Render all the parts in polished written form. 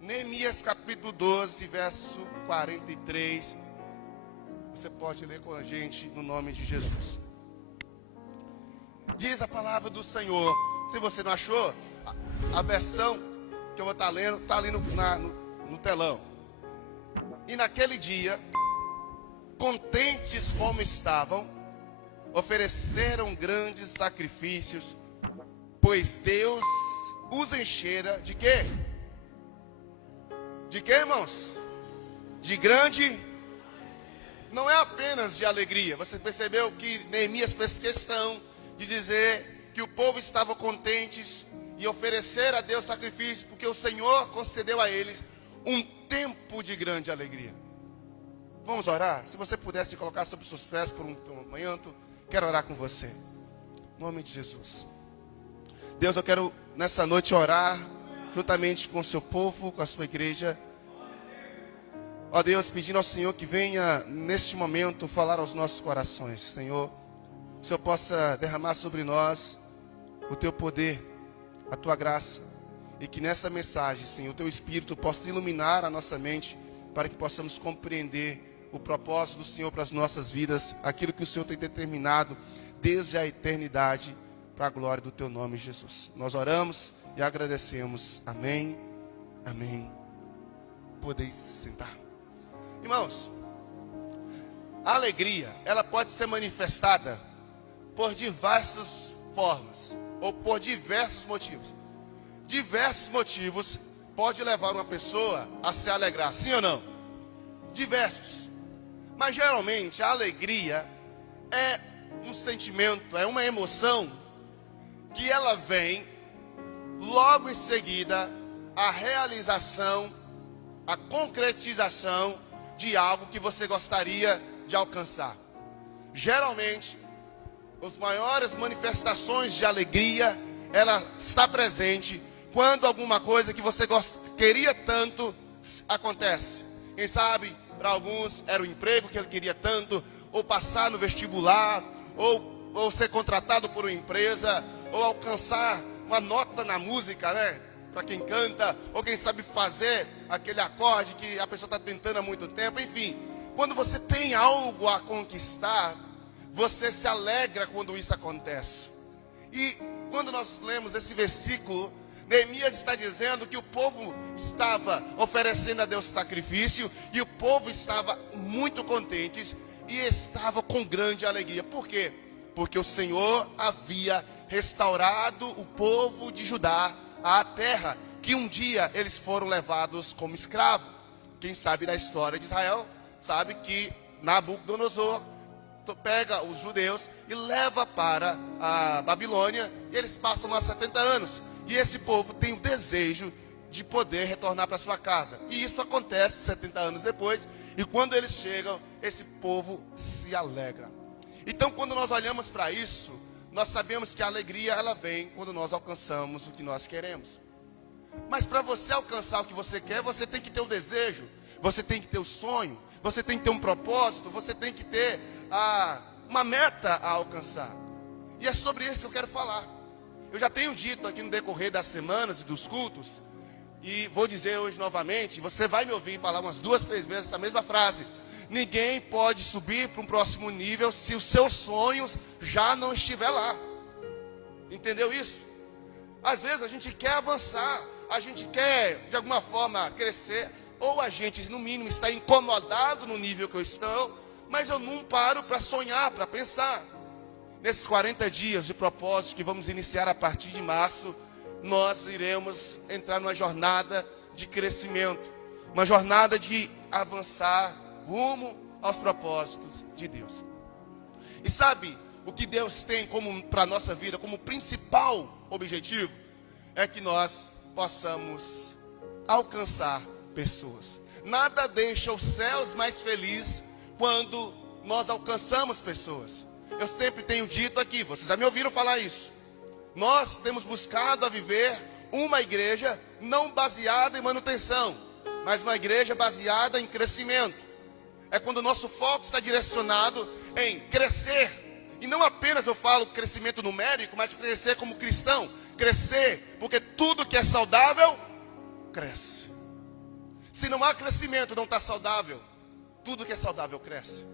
Neemias capítulo 12, verso 43. Você pode ler com a gente no nome de Jesus. Diz a palavra do Senhor. Se você não achou, a versão que eu vou estar lendo está ali no telão. E naquele dia, contentes como estavam, ofereceram grandes sacrifícios, pois Deus os enchera de quê? De quê, irmãos? De grande. Não é apenas de alegria. Você percebeu que Neemias fez questão de dizer que o povo estava contente e oferecer a Deus sacrifício, porque o Senhor concedeu a eles um tempo de grande alegria. Vamos orar? Se você pudesse colocar sobre os seus pés por um momento, quero orar com você. Em nome de Jesus. Deus, eu quero nessa noite orar juntamente com o seu povo, com a sua igreja. Ó Deus, pedindo ao Senhor que venha neste momento falar aos nossos corações. Senhor, que o Senhor possa derramar sobre nós o teu poder, a tua graça. E que nessa mensagem, Senhor, o teu Espírito possa iluminar a nossa mente para que possamos compreender o propósito do Senhor para as nossas vidas, aquilo que o Senhor tem determinado desde a eternidade, para a glória do teu nome, Jesus. Nós oramos e agradecemos. Amém. Amém. Podeis sentar. Irmãos, a alegria, ela pode ser manifestada por diversas formas, ou por diversos motivos. Diversos motivos pode levar uma pessoa a se alegrar, sim ou não? Diversos. Mas geralmente a alegria é um sentimento, é uma emoção que ela vem logo em seguida a realização, a concretização de algo que você gostaria de alcançar. Geralmente, as maiores manifestações de alegria, ela está presente quando alguma coisa que você queria tanto acontece. Quem sabe, para alguns era o emprego que ele queria tanto, ou passar no vestibular, ou ser contratado por uma empresa, ou alcançar uma nota na música, né? Para quem canta, ou quem sabe fazer aquele acorde que a pessoa está tentando há muito tempo. Enfim, quando você tem algo a conquistar, você se alegra quando isso acontece. E quando nós lemos esse versículo, Neemias está dizendo que o povo estava oferecendo a Deus sacrifício, e o povo estava muito contente e estava com grande alegria. Por quê? Porque o Senhor havia restaurado o povo de Judá à terra que um dia eles foram levados como escravos. Quem sabe da história de Israel sabe que Nabucodonosor pega os judeus e leva para a Babilônia, e eles passam lá 70 anos. E esse povo tem o desejo de poder retornar para sua casa. E isso acontece 70 anos depois, e quando eles chegam, esse povo se alegra. Então, quando nós olhamos para isso, nós sabemos que a alegria, ela vem quando nós alcançamos o que nós queremos. Mas para você alcançar o que você quer, você tem que ter o desejo, você tem que ter o sonho, você tem que ter um propósito, você tem que ter uma meta a alcançar. E é sobre isso que eu quero falar. Eu já tenho dito aqui no decorrer das semanas e dos cultos, e vou dizer hoje novamente, você vai me ouvir falar umas 2, 3 vezes essa mesma frase. Ninguém pode subir para um próximo nível se os seus sonhos já não estiver lá. Entendeu isso? Às vezes a gente quer avançar, a gente quer de alguma forma crescer, ou a gente no mínimo está incomodado no nível que eu estou, mas eu não paro para sonhar, para pensar. Nesses 40 dias de propósito que vamos iniciar a partir de março, nós iremos entrar numa jornada de crescimento, uma jornada de avançar rumo aos propósitos de Deus. E sabe o que Deus tem como para a nossa vida, como principal objetivo? É que nós possamos alcançar pessoas. Nada deixa os céus mais felizes quando nós alcançamos pessoas. Eu sempre tenho dito aqui, vocês já me ouviram falar isso. Nós temos buscado a viver uma igreja não baseada em manutenção, mas uma igreja baseada em crescimento. É quando o nosso foco está direcionado em crescer. E não apenas eu falo crescimento numérico, mas crescer como cristão. Crescer, porque tudo que é saudável, cresce. Se não há crescimento, não está saudável. Tudo que é saudável cresce.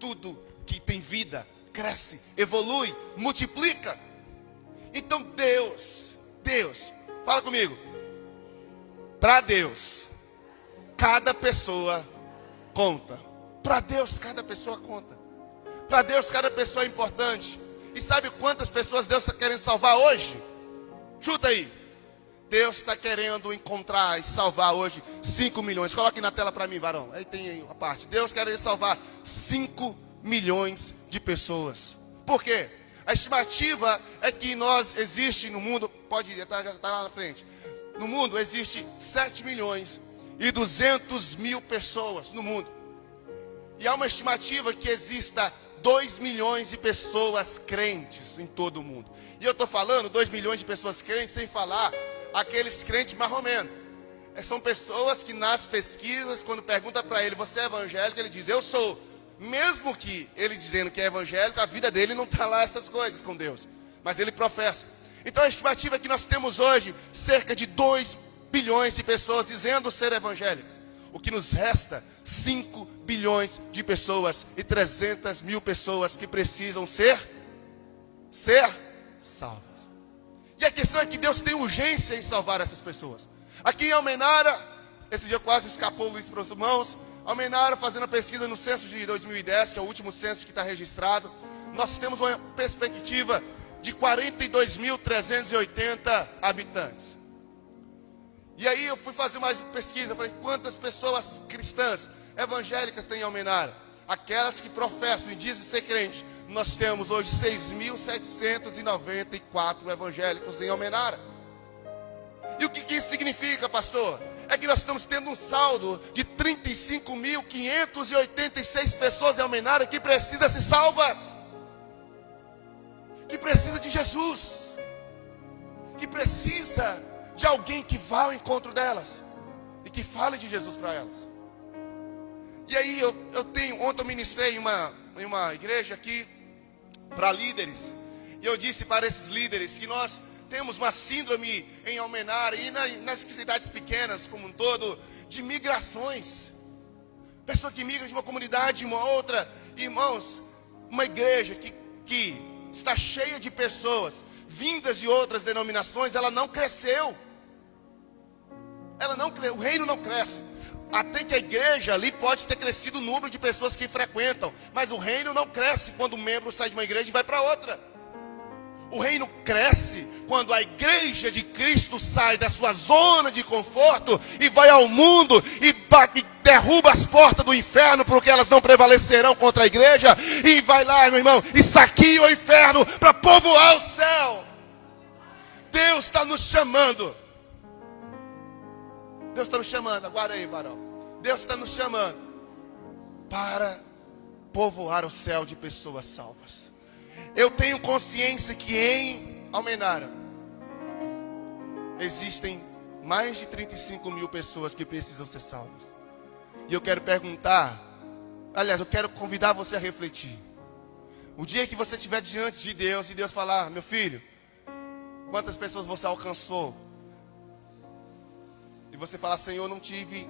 Tudo que tem vida cresce, evolui, multiplica. Então Deus, fala comigo. Para Deus, cada pessoa conta. Para Deus, cada pessoa conta. Para Deus, cada pessoa é importante. E sabe quantas pessoas Deus está querendo salvar hoje? Chuta aí. Deus está querendo encontrar e salvar hoje 5 milhões. Coloque na tela para mim, varão. Aí tem a parte. Deus quer salvar 5 milhões de pessoas. Por quê? A estimativa é que existe no mundo, pode ir, está lá na frente. No mundo existe 7 milhões e 200 mil pessoas no mundo. E há uma estimativa que exista 2 milhões de pessoas crentes em todo o mundo. E eu estou falando 2 milhões de pessoas crentes sem falar aqueles crentes marromenos. São pessoas que nas pesquisas, quando pergunta para ele, você é evangélico? Ele diz, eu sou. Mesmo que ele dizendo que é evangélico, a vida dele não está lá essas coisas com Deus. Mas ele professa. Então a estimativa é que nós temos hoje cerca de 2 bilhões de pessoas dizendo ser evangélicas. O que nos resta, 5 bilhões de pessoas e 300 mil pessoas que precisam ser salvas. E a questão é que Deus tem urgência em salvar essas pessoas. Aqui em Almenara, esse dia quase escapou o Luiz para os irmãos. Almenara, fazendo a pesquisa no censo de 2010, que é o último censo que está registrado, nós temos uma perspectiva de 42.380 habitantes. E aí eu fui fazer mais pesquisa, falei, quantas pessoas cristãs, evangélicas tem em Almenara? Aquelas que professam e dizem ser crentes. Nós temos hoje 6.794 evangélicos em Almenara. E o que isso significa, pastor? É que nós estamos tendo um saldo de 35.586 pessoas em Almenara que precisam ser salvas, que precisa de Jesus, que precisa de alguém que vá ao encontro delas e que fale de Jesus para elas. E aí ontem eu ministrei em uma igreja aqui para líderes, e eu disse para esses líderes que nós temos uma síndrome em Almenara e nas cidades pequenas como um todo, de migrações. Pessoa que migra de uma comunidade em uma outra. Irmãos, uma igreja que está cheia de pessoas vindas de outras denominações, ela não cresceu. O reino não cresce. Até que a igreja ali pode ter crescido o número de pessoas que frequentam, mas o reino não cresce quando um membro sai de uma igreja e vai para outra. O reino cresce quando a igreja de Cristo sai da sua zona de conforto e vai ao mundo e derruba as portas do inferno, porque elas não prevalecerão contra a igreja, e vai lá, meu irmão, e saqueia o inferno para povoar o céu. Deus está nos chamando. Deus está nos chamando, aguarda aí, varão. Deus está nos chamando para povoar o céu de pessoas salvas. Eu tenho consciência que em Almenara existem mais de 35 mil pessoas que precisam ser salvas. E eu quero perguntar, aliás, eu quero convidar você a refletir. O dia que você estiver diante de Deus e Deus falar, meu filho, quantas pessoas você alcançou? E você falar, Senhor, não tive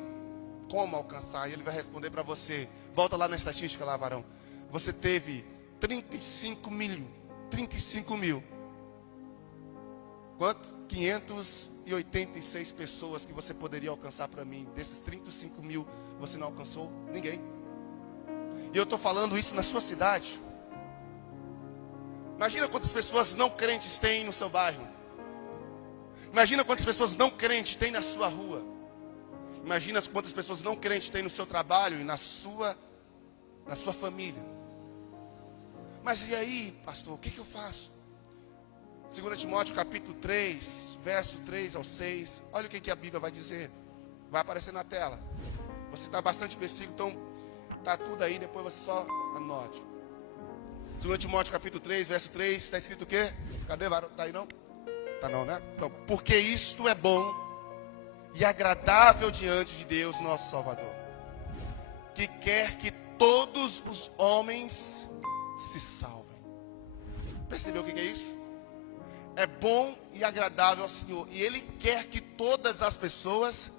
como alcançar. E Ele vai responder para você, volta lá na estatística lá, varão. Você teve 35 mil. Quanto? 586 pessoas que você poderia alcançar para mim. Desses 35 mil, você não alcançou ninguém. E eu estou falando isso na sua cidade. Imagina quantas pessoas não crentes tem no seu bairro. Imagina quantas pessoas não crentes tem na sua rua. Imagina quantas pessoas não crentes tem no seu trabalho e na sua família. Mas e aí, pastor, o que eu faço? 2 Timóteo capítulo 3, verso 3 ao 6. Olha o que a Bíblia vai dizer. Vai aparecer na tela. Você está bastante versículo, então está tudo aí, depois você só anote. 2 Timóteo capítulo 3, verso 3, está escrito o quê? Cadê, varão? Está aí não? Está não, né? Então, porque isto é bom e agradável diante de Deus, nosso Salvador, que quer que todos os homens se salvem. Percebeu o que é isso? É bom e agradável ao Senhor, e Ele quer que todas as pessoas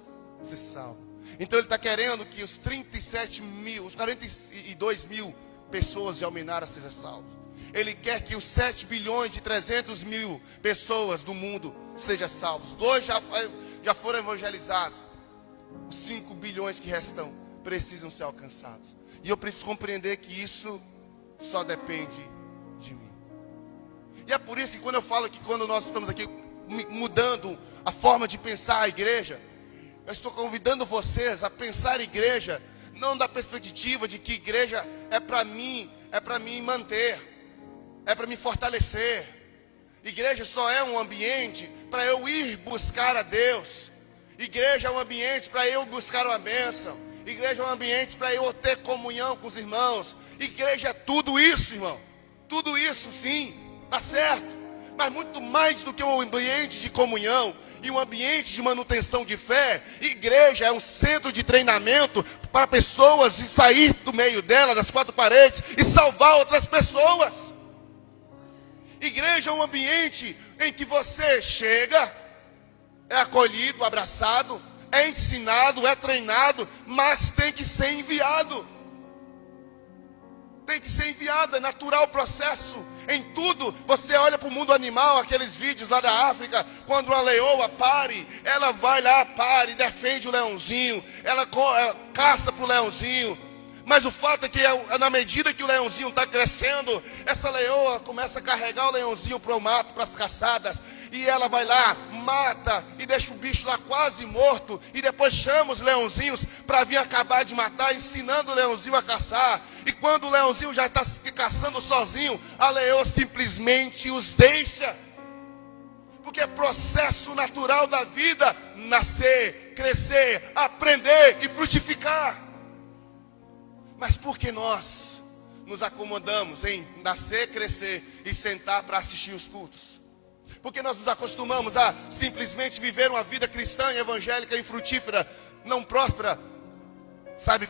se salvem. Então ele está querendo que os 37 mil, os 42 mil pessoas de Almenara sejam salvos. Ele quer que os 7 bilhões e 300 mil pessoas do mundo sejam salvos. 2 já foram evangelizados. Os 5 bilhões que restam precisam ser alcançados. E eu preciso compreender que isso só depende de mim. E é por isso que quando eu falo que quando nós estamos aqui mudando a forma de pensar a igreja, eu estou convidando vocês a pensar a igreja não da perspectiva de que igreja é para mim manter, é para me fortalecer. Igreja só é um ambiente para eu ir buscar a Deus. Igreja é um ambiente para eu buscar uma bênção. Igreja é um ambiente para eu ter comunhão com os irmãos. Igreja é tudo isso, irmão. Tudo isso, sim, está certo. Mas muito mais do que um ambiente de comunhão e um ambiente de manutenção de fé, igreja é um centro de treinamento para pessoas sair do meio dela, das 4 paredes, e salvar outras pessoas. Igreja é um ambiente em que você chega, é acolhido, abraçado, é ensinado, é treinado, mas tem que ser enviado. Tem que ser enviado, é natural o processo. Em tudo, você olha para o mundo animal, aqueles vídeos lá da África, quando uma leoa pare, ela vai lá, pare, defende o leãozinho, ela caça para o leãozinho. Mas o fato é que na medida que o leãozinho está crescendo, essa leoa começa a carregar o leãozinho para o mato, para as caçadas. E ela vai lá, mata e deixa o bicho lá quase morto. E depois chama os leãozinhos para vir acabar de matar, ensinando o leãozinho a caçar. E quando o leãozinho já está se caçando sozinho, a leoa simplesmente os deixa. Porque é processo natural da vida: nascer, crescer, aprender e frutificar. Mas por que nós nos acomodamos em nascer, crescer e sentar para assistir os cultos? Porque nós nos acostumamos a simplesmente viver uma vida cristã, evangélica e frutífera, não próspera. Sabe,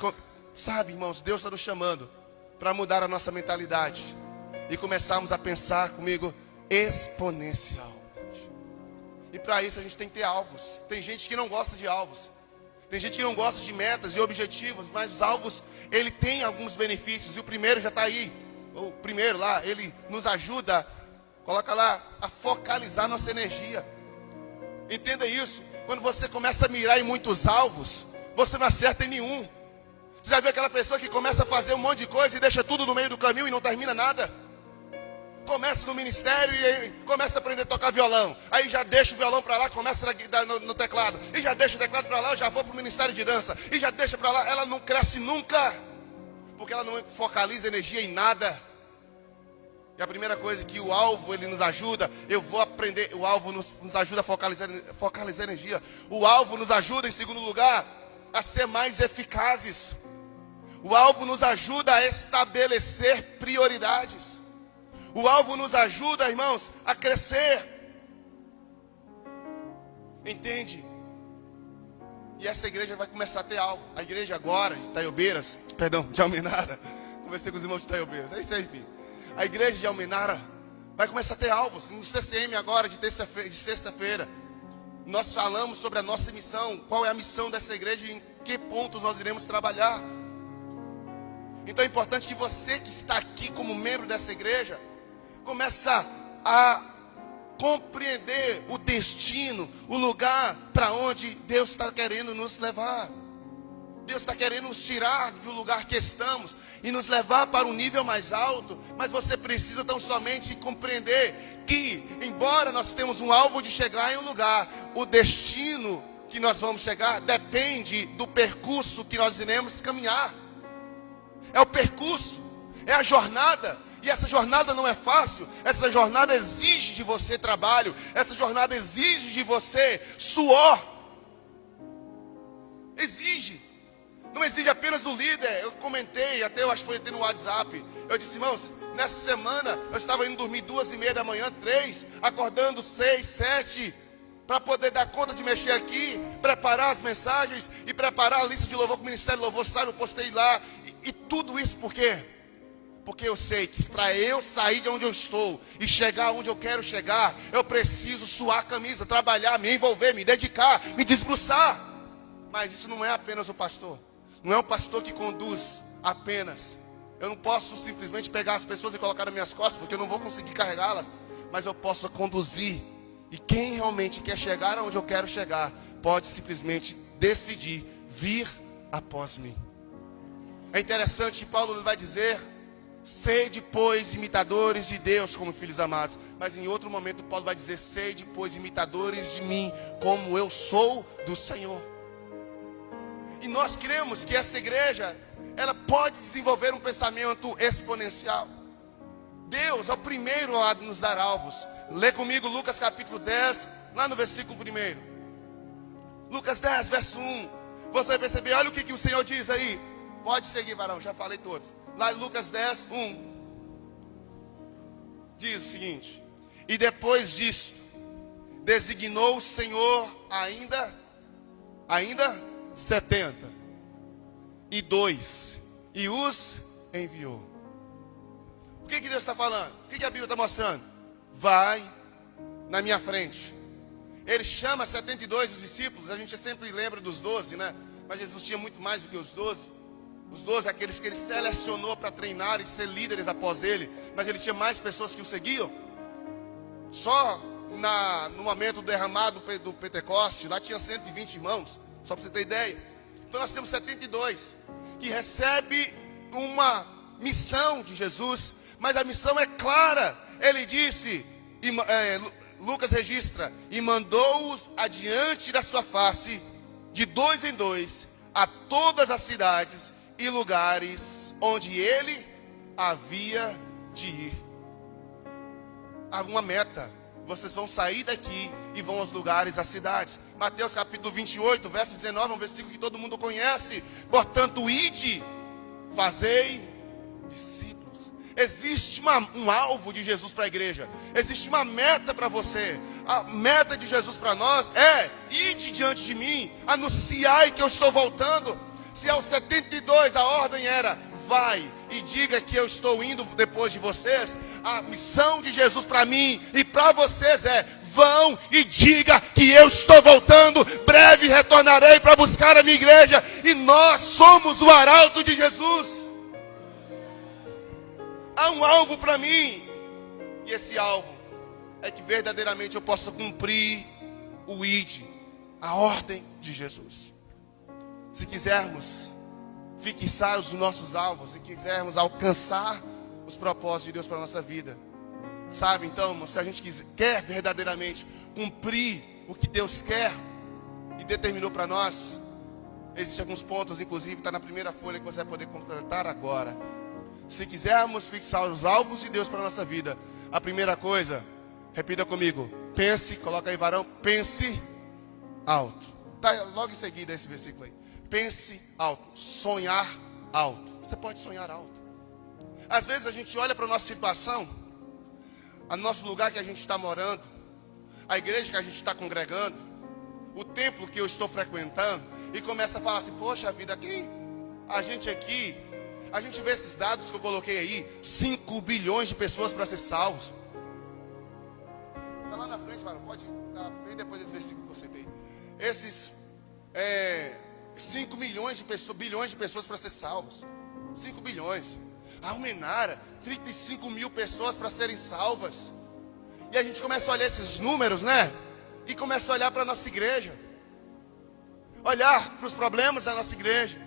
irmãos, Deus está nos chamando para mudar a nossa mentalidade e começarmos a pensar comigo exponencialmente. E para isso a gente tem que ter alvos. Tem gente que não gosta de alvos. Tem gente que não gosta de metas e objetivos, mas os alvos, ele tem alguns benefícios. E o primeiro já está aí. O primeiro lá, ele nos ajuda, coloca lá, a focalizar nossa energia. Entenda isso. Quando você começa a mirar em muitos alvos, você não acerta em nenhum. Você já viu aquela pessoa que começa a fazer um monte de coisa e deixa tudo no meio do caminho e não termina nada? Começa no ministério e começa a aprender a tocar violão. Aí já deixa o violão para lá, começa no teclado. E já deixa o teclado para lá, eu já vou para o ministério de dança. E já deixa para lá, ela não cresce nunca. Porque ela não focaliza energia em nada. E a primeira coisa que o alvo, ele nos ajuda, eu vou aprender, o alvo nos ajuda a focalizar energia. O alvo nos ajuda, em segundo lugar, a ser mais eficazes. O alvo nos ajuda a estabelecer prioridades. O alvo nos ajuda, irmãos, a crescer. Entende? E essa igreja vai começar a ter alvo. A igreja agora, de Itaiobeiras, de Almenara. Conversei com os irmãos de Itaiobeiras. É isso aí, filho. A igreja de Almenara vai começar a ter alvos. No CCM agora, de sexta-feira, nós falamos sobre a nossa missão. Qual é a missão dessa igreja e em que pontos nós iremos trabalhar. Então é importante que você que está aqui como membro dessa igreja, começa a compreender o destino, o lugar para onde Deus está querendo nos levar. Deus está querendo nos tirar do lugar que estamos e nos levar para um nível mais alto. Mas você precisa tão somente compreender que, embora nós temos um alvo de chegar em um lugar, o destino que nós vamos chegar depende do percurso que nós iremos caminhar. É o percurso, é a jornada. E essa jornada não é fácil. Essa jornada exige de você trabalho. Essa jornada exige de você suor. Exige. Não exige apenas do líder. Eu comentei, até eu acho que foi no WhatsApp. Eu disse, irmãos, nessa semana eu estava indo dormir 2:30 da manhã, 3, acordando 6, 7, para poder dar conta de mexer aqui, preparar as mensagens e preparar a lista de louvor que o Ministério Louvor sabe, eu postei lá. E tudo isso por quê? Porque eu sei que para eu sair de onde eu estou e chegar onde eu quero chegar, eu preciso suar a camisa, trabalhar, me envolver, me dedicar, me desbruçar. Mas isso não é apenas o pastor. Não é o pastor que conduz apenas. Eu não posso simplesmente pegar as pessoas e colocar nas minhas costas, porque eu não vou conseguir carregá-las. Mas eu posso conduzir. E quem realmente quer chegar aonde eu quero chegar, pode simplesmente decidir vir após mim. É interessante que Paulo vai dizer: sede, pois, imitadores de Deus como filhos amados. Mas em outro momento Paulo vai dizer: sede, pois, imitadores de mim, como eu sou do Senhor. E nós cremos que essa igreja, ela pode desenvolver um pensamento exponencial. Deus é o primeiro a nos dar alvos. Lê comigo Lucas capítulo 10, lá no versículo 1. Lucas 10, verso 1. Você vai perceber, olha o que o Senhor diz aí. Pode seguir, varão, já falei todos. Lá em Lucas 10, 1. Diz o seguinte: e depois disso, designou o Senhor ainda 72, e os enviou. O que Deus está falando? O que a Bíblia está mostrando? Vai na minha frente. Ele chama 72 os discípulos. A gente sempre lembra dos 12, né? Mas Jesus tinha muito mais do que os 12. Os 12 aqueles que ele selecionou para treinar e ser líderes após ele. Mas ele tinha mais pessoas que o seguiam. Só no momento derramado do Pentecoste, lá tinha 120 irmãos. Só para você ter ideia. Então nós temos 72 que recebe uma missão de Jesus. Mas a missão é clara. Ele disse, Lucas registra: e mandou-os adiante da sua face, de 2 em 2, a todas as cidades e lugares onde ele havia de ir. Há uma meta: vocês vão sair daqui e vão aos lugares, às cidades. Mateus capítulo 28, verso 19, é um versículo que todo mundo conhece. Portanto, ide, fazei discípulos. Existe um alvo de Jesus para a igreja. Existe uma meta para você. A meta de Jesus para nós é: ide diante de mim, anunciai que eu estou voltando. Se aos 72 a ordem era: vai e diga que eu estou indo depois de vocês, a missão de Jesus para mim e para vocês é: vão e diga que eu estou voltando, breve retornarei para buscar a minha igreja. E nós somos o arauto de Jesus. Há um alvo para mim, e esse alvo é que verdadeiramente eu possa cumprir o ID, a ordem de Jesus. Se quisermos fixar os nossos alvos e quisermos alcançar os propósitos de Deus para a nossa vida, sabe, então, se a gente quer verdadeiramente cumprir o que Deus quer e determinou para nós, existem alguns pontos, inclusive está na primeira folha que você vai poder completar agora. Se quisermos fixar os alvos de Deus para a nossa vida, a primeira coisa, repita comigo: pense, coloca aí, varão, pense alto. Está logo em seguida esse versículo aí. Pense alto, sonhar alto. Você pode sonhar alto. Às vezes a gente olha para a nossa situação, o nosso lugar que a gente está morando, a igreja que a gente está congregando, o templo que eu estou frequentando, e começa a falar assim: poxa vida, a gente vê esses dados que eu coloquei aí, 5 bilhões de pessoas para ser salvos. Está lá na frente, varão, pode estar bem depois desse versículo que eu citei. Esses 5 milhões de pessoas, bilhões de pessoas para ser salvos. 5 bilhões. A Almenara, 35 mil pessoas para serem salvas. E a gente começa a olhar esses números, né? E começa a olhar para a nossa igreja. Olhar para os problemas da nossa igreja,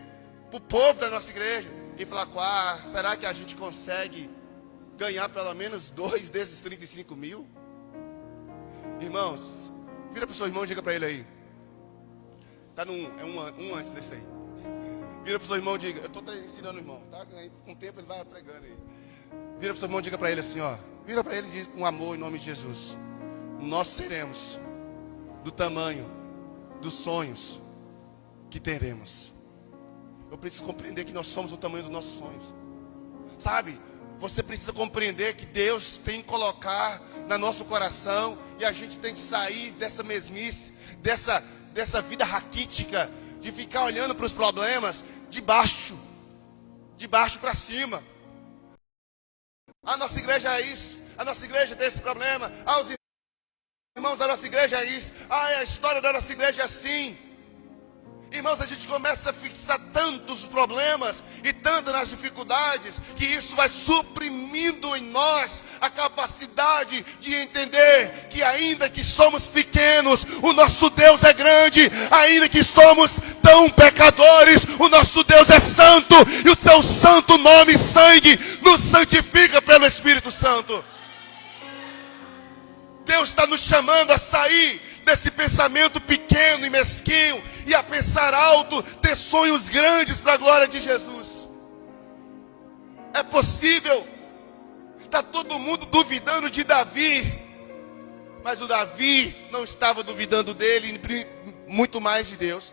para o povo da nossa igreja. E falar: será que a gente consegue ganhar pelo menos 2 desses 35 mil? Irmãos, vira para o seu irmão e diga para ele aí. Está um antes desse aí. Vira para o seu irmão e diga: eu estou ensinando o irmão, tá? Com o tempo ele vai pregando aí. Vira para o seu irmão e diga para ele assim, ó. Vira para ele e diz com amor em nome de Jesus: nós seremos do tamanho dos sonhos que teremos. Eu preciso compreender que nós somos o tamanho dos nossos sonhos. Sabe? Você precisa compreender que Deus tem que colocar no nosso coração, e a gente tem que sair dessa mesmice, dessa vida raquítica, de ficar olhando para os problemas de baixo para cima. A nossa igreja é isso, a nossa igreja tem esse problema, os irmãos da nossa igreja é isso, a história da nossa igreja é assim. Irmãos, a gente começa a fixar tantos problemas e tanto nas dificuldades, que isso vai suprimindo em nós a capacidade de entender que ainda que somos pequenos, o nosso Deus é grande. Ainda que somos tão pecadores, o nosso Deus é santo, e o seu santo nome e sangue nos santifica pelo Espírito Santo. Deus está nos chamando a sair desse pensamento pequeno e mesquinho e a pensar alto, ter sonhos grandes para a glória de Jesus. É possível. Está todo mundo duvidando de Davi, mas o Davi não estava duvidando dele, muito mais de Deus.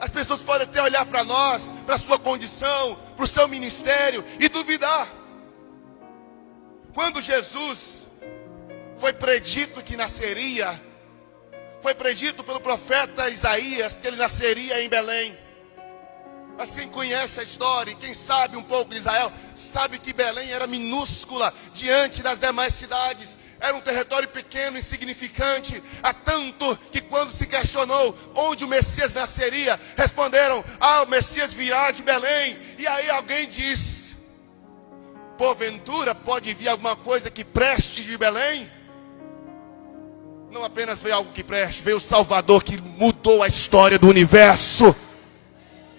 As pessoas podem até olhar para nós, para a sua condição, para o seu ministério e duvidar. Quando Jesus foi predito que nasceria, foi predito pelo profeta Isaías que ele nasceria em Belém. Assim conhece a história, e quem sabe um pouco de Israel, sabe que Belém era minúscula diante das demais cidades. Era um território pequeno, insignificante, a tanto que quando se questionou onde o Messias nasceria, responderam: o Messias virá de Belém. E aí alguém disse: porventura pode vir alguma coisa que preste de Belém? Não apenas veio algo que preste, veio o Salvador que mudou a história do universo.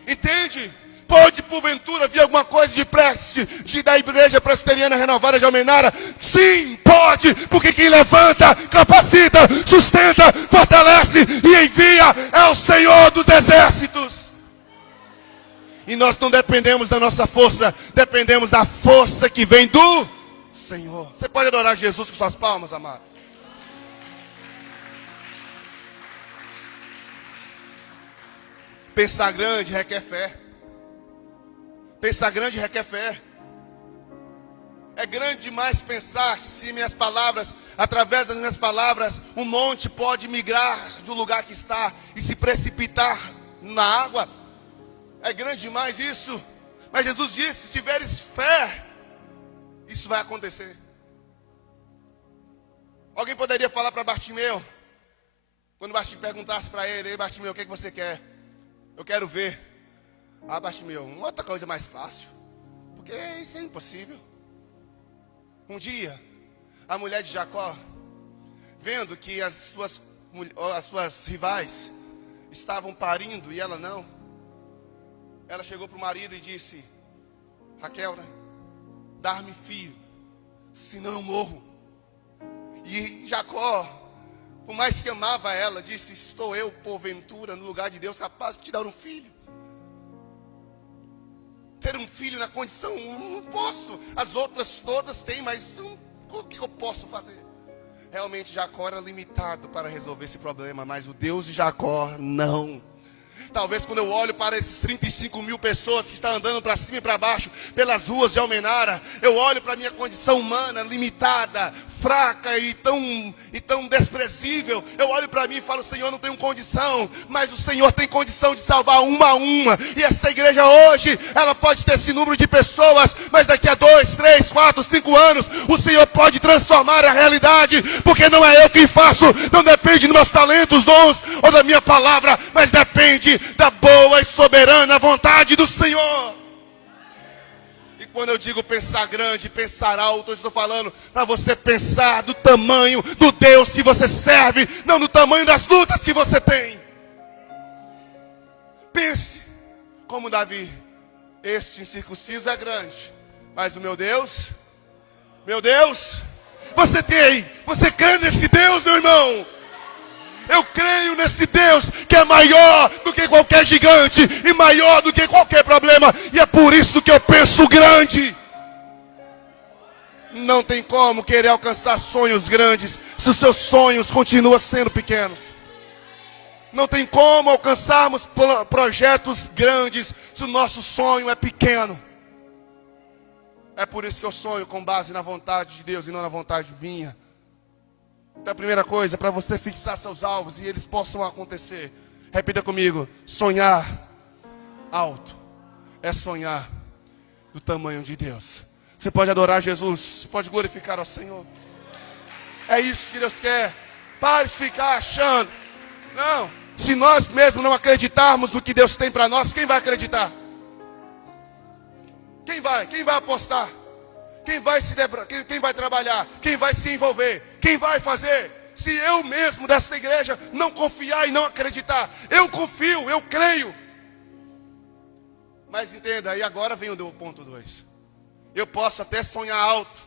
Entende? Pode porventura vir alguma coisa de preste da Igreja Presbiteriana Renovada de Almenara? Sim, pode, porque quem levanta, capacita, sustenta, fortalece e envia é o Senhor dos Exércitos. E nós não dependemos da nossa força, dependemos da força que vem do Senhor. Você pode adorar Jesus com suas palmas, amado? Pensar grande requer fé. Pensar grande requer fé. É grande demais pensar que se minhas palavras, através das minhas palavras, um monte pode migrar do lugar que está e se precipitar na água. É grande demais isso. Mas Jesus disse: se tiveres fé, isso vai acontecer. Alguém poderia falar para Bartimeu, quando Bartimeu perguntasse para ele: ei Bartimeu, o que você quer? Eu quero ver. Bartimeu, uma outra coisa mais fácil, porque isso é impossível. Um dia, a mulher de Jacó, vendo que as suas rivais estavam parindo e ela não, ela chegou para o marido e disse: Raquel, né? Dar-me filho, senão eu morro. E Jacó, por mais que amava ela, disse: estou eu, porventura, no lugar de Deus, capaz de te dar um filho? Ter um filho na condição, não posso. As outras todas têm, mas o que eu posso fazer? Realmente Jacó era limitado para resolver esse problema, mas o Deus de Jacó não. Talvez quando eu olho para esses 35 mil pessoas que estão andando para cima e para baixo pelas ruas de Almenara, eu olho para a minha condição humana limitada, fraca e tão desprezível. Eu olho para mim e falo: Senhor, não tenho condição, mas o Senhor tem condição de salvar uma a uma. E esta igreja hoje, ela pode ter esse número de pessoas, mas daqui a 2, 3, 4, 5 anos, o Senhor pode transformar a realidade, porque não é eu quem faço, não depende dos meus talentos, dons ou da minha palavra, mas depende da boa e soberana vontade do Senhor. E quando eu digo pensar grande, pensar alto, eu estou falando para você pensar do tamanho do Deus que você serve, não do tamanho das lutas que você tem. Pense como Davi: este incircunciso é grande, mas o meu Deus, você crê nesse Deus, meu irmão? Eu creio nesse Deus que é maior do que qualquer gigante e maior do que qualquer problema. E é por isso que eu penso grande. Não tem como querer alcançar sonhos grandes se os seus sonhos continuam sendo pequenos. Não tem como alcançarmos projetos grandes se o nosso sonho é pequeno. É por isso que eu sonho com base na vontade de Deus e não na vontade minha. Então a primeira coisa, para você fixar seus alvos e eles possam acontecer, repita comigo: sonhar alto é sonhar do tamanho de Deus. Você pode adorar Jesus, você pode glorificar ao Senhor. É isso que Deus quer. Pare de ficar achando. Não, Se nós mesmos não acreditarmos no que Deus tem para nós, quem vai acreditar? Quem vai? Quem vai apostar? Quem vai quem vai trabalhar? Quem vai se envolver? Quem vai fazer? Se eu mesmo desta igreja não confiar e não acreditar, eu confio, eu creio. Mas entenda, e agora vem o ponto 2. Eu posso até sonhar alto,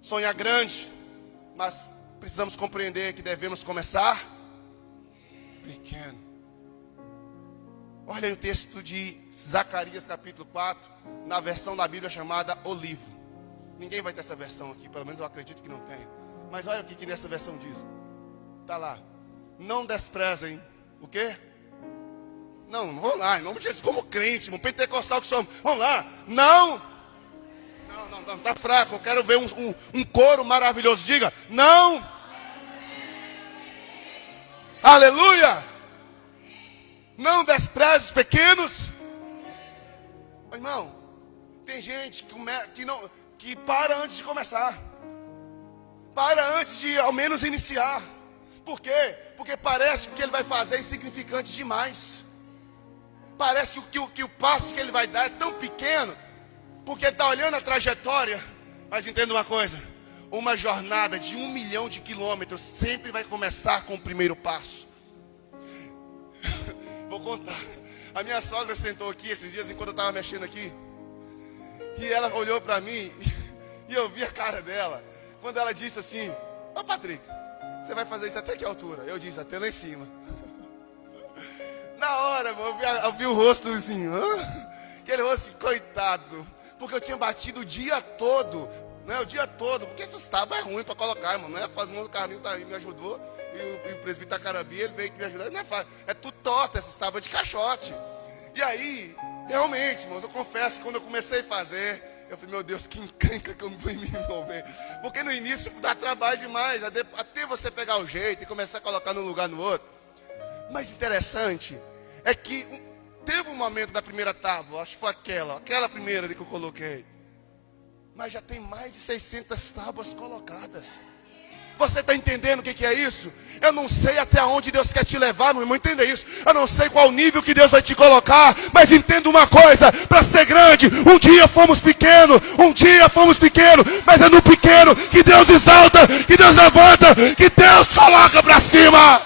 sonhar grande, mas precisamos compreender que devemos começar pequeno. Olha aí o texto de Zacarias capítulo 4, na versão da Bíblia chamada O Livro. Ninguém vai ter essa versão aqui, pelo menos eu acredito que não tem. Mas olha o que nessa versão diz. Está lá. Não desprezem o quê? Não, vamos lá, em nome de Jesus, como crente, irmão, pentecostal que somos. Vamos lá. Não, está fraco. Eu quero ver um coro maravilhoso. Diga, não. Aleluia. Não despreze os pequenos. Irmão, tem gente que para antes de começar. Para antes de ao menos iniciar. Por quê? Porque parece que o que ele vai fazer é insignificante demais. Parece que o passo que ele vai dar é tão pequeno. Porque ele está olhando a trajetória. Mas entenda uma coisa. Uma jornada de 1 milhão de quilômetros sempre vai começar com o primeiro passo. Vou contar. A minha sogra sentou aqui esses dias enquanto eu estava mexendo aqui. E ela olhou para mim e eu vi a cara dela. Quando ela disse assim: ô Patrick, você vai fazer isso até que altura? Eu disse, até lá em cima. Na hora, eu vi o rosto assim, aquele rosto assim, coitado. Porque eu tinha batido o dia todo, né? O dia todo, porque essas tábuas é ruim para colocar, irmão. Não é fácil, o Carlinhos tá aí, me ajudou. E o presbítero Carabi, ele veio que me ajudar. Não é fácil, é tudo torta, essas tábuas de caixote. E aí, realmente, irmãos, eu confesso que quando eu comecei a fazer, eu falei, meu Deus, que encrenca que eu fui me envolver. Porque no início dá trabalho demais, até você pegar o jeito e começar a colocar num lugar no outro. Mas interessante é que teve um momento da primeira tábua, acho que foi aquela primeira ali que eu coloquei. Mas já tem mais de 600 tábuas colocadas. Você está entendendo o que é isso? Eu não sei até onde Deus quer te levar, meu irmão, entenda isso. Eu não sei qual nível que Deus vai te colocar, mas entenda uma coisa, para ser grande, um dia fomos pequenos, mas é no pequeno que Deus exalta, que Deus levanta, que Deus coloca para cima.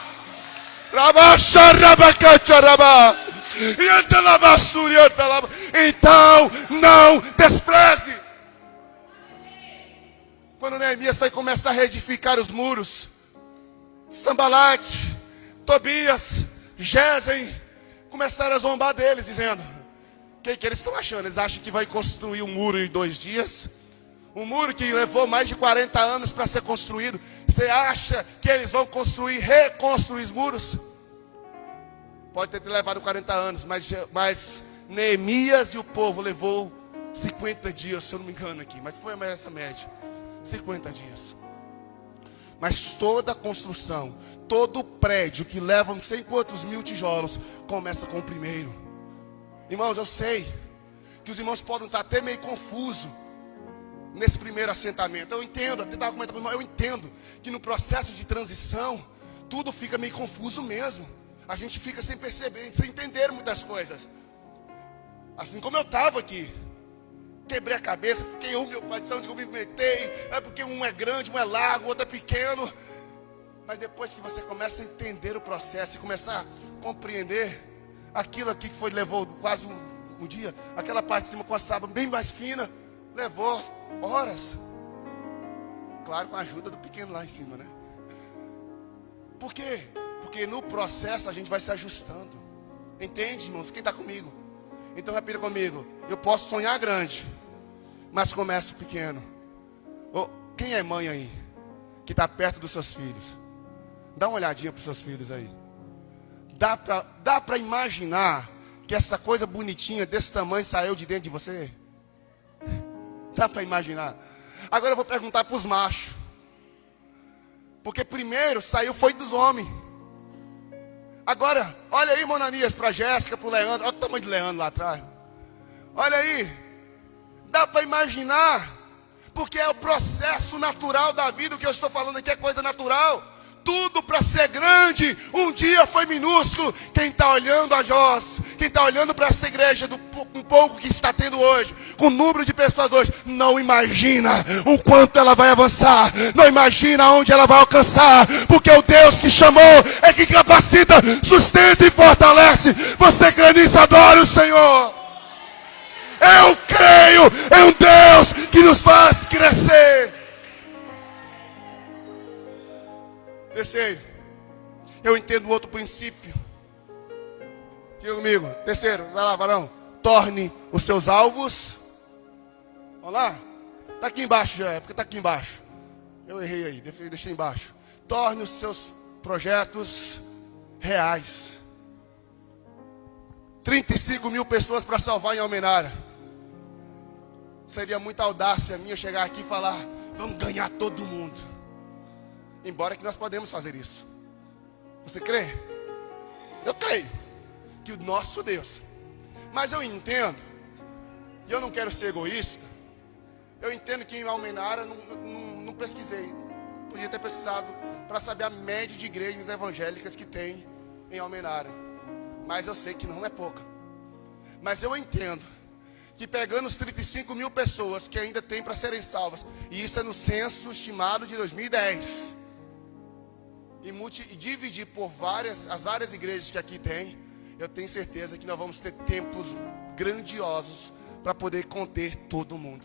Então, não despreze. Quando Neemias vai começar a reedificar os muros, Sambalate, Tobias, Gesem começaram a zombar deles, dizendo: o que eles estão achando? Eles acham que vai construir um muro em 2 dias? Um muro que levou mais de 40 anos para ser construído. Você acha que eles vão reconstruir os muros? Pode ter levado 40 anos, mas Neemias e o povo levou 50 dias, se eu não me engano aqui, mas foi essa média. 50 dias. Mas toda construção, todo prédio que leva não sei quantos mil tijolos, começa com o primeiro. Irmãos, eu sei que os irmãos podem estar até meio confusos nesse primeiro assentamento. Eu entendo, até estava comentando com o irmão, eu entendo que no processo de transição, tudo fica meio confuso mesmo. A gente fica sem perceber, sem entender muitas coisas. Assim como eu estava aqui. Quebrei a cabeça, fiquei meu pai de onde eu me metei. É porque um é grande, um é largo, o outro é pequeno. Mas depois que você começa a entender o processo e começar a compreender aquilo aqui que levou quase um dia, aquela parte de cima com as tábuas bem mais fina, levou horas. Claro, com a ajuda do pequeno lá em cima, né? Por quê? Porque no processo a gente vai se ajustando. Entende, irmãos? Quem está comigo? Então repita comigo: eu posso sonhar grande, mas começo pequeno. Quem é mãe aí, que está perto dos seus filhos? Dá uma olhadinha para os seus filhos aí. Dá para imaginar que essa coisa bonitinha desse tamanho saiu de dentro de você? Dá para imaginar? Agora eu vou perguntar para os machos. Porque primeiro saiu foi dos homens. Agora, olha aí, Monanias, para Jéssica, para o Leandro. Olha o tamanho de Leandro lá atrás. Olha aí. Dá para imaginar. Porque é o processo natural da vida. O que eu estou falando aqui é coisa natural. tudo para ser grande, um dia foi minúsculo. Quem está olhando a nós, quem está olhando para essa igreja, um pouco que está tendo hoje, com o número de pessoas hoje, não imagina o quanto ela vai avançar, não imagina onde ela vai alcançar, porque o Deus que chamou é que capacita, sustenta e fortalece. Você crê nisso? Adore o Senhor. Eu creio em um Deus que nos faz crescer. Terceiro, eu entendo outro princípio. Diga comigo. Terceiro, vai lá, varão. Torne os seus alvos. Vamos lá? Está aqui embaixo já, é porque está aqui embaixo. Eu errei aí, deixei embaixo. Torne os seus projetos reais. 35 mil pessoas para salvar em Almenara. Seria muita audácia minha chegar aqui e falar, vamos ganhar todo mundo. Embora que nós podemos fazer isso. Você crê? Eu creio que o nosso Deus. Mas eu entendo, e eu não quero ser egoísta, eu entendo que em Almenara, não pesquisei, podia ter pesquisado para saber a média de igrejas evangélicas que tem em Almenara. Mas eu sei que não é pouca. Mas eu entendo que pegando os 35 mil pessoas que ainda tem para serem salvas, e isso é no censo estimado de 2010, e dividir por as várias igrejas que aqui tem, eu tenho certeza que nós vamos ter templos grandiosos para poder conter todo mundo.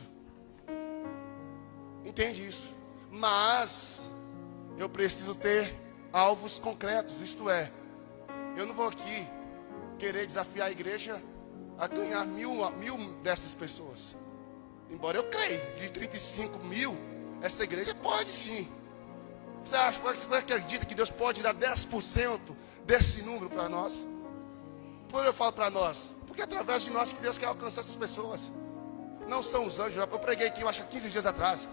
Entende isso? Mas eu preciso ter alvos concretos, isto é, eu não vou aqui querer desafiar a igreja a ganhar mil dessas pessoas. Embora eu creia, de 35 mil, essa igreja pode sim. Você acredita que Deus pode dar 10% desse número para nós? Por que eu falo para nós? Porque é através de nós que Deus quer alcançar essas pessoas. Não são os anjos. Eu preguei aqui, eu acho que 15 dias atrás.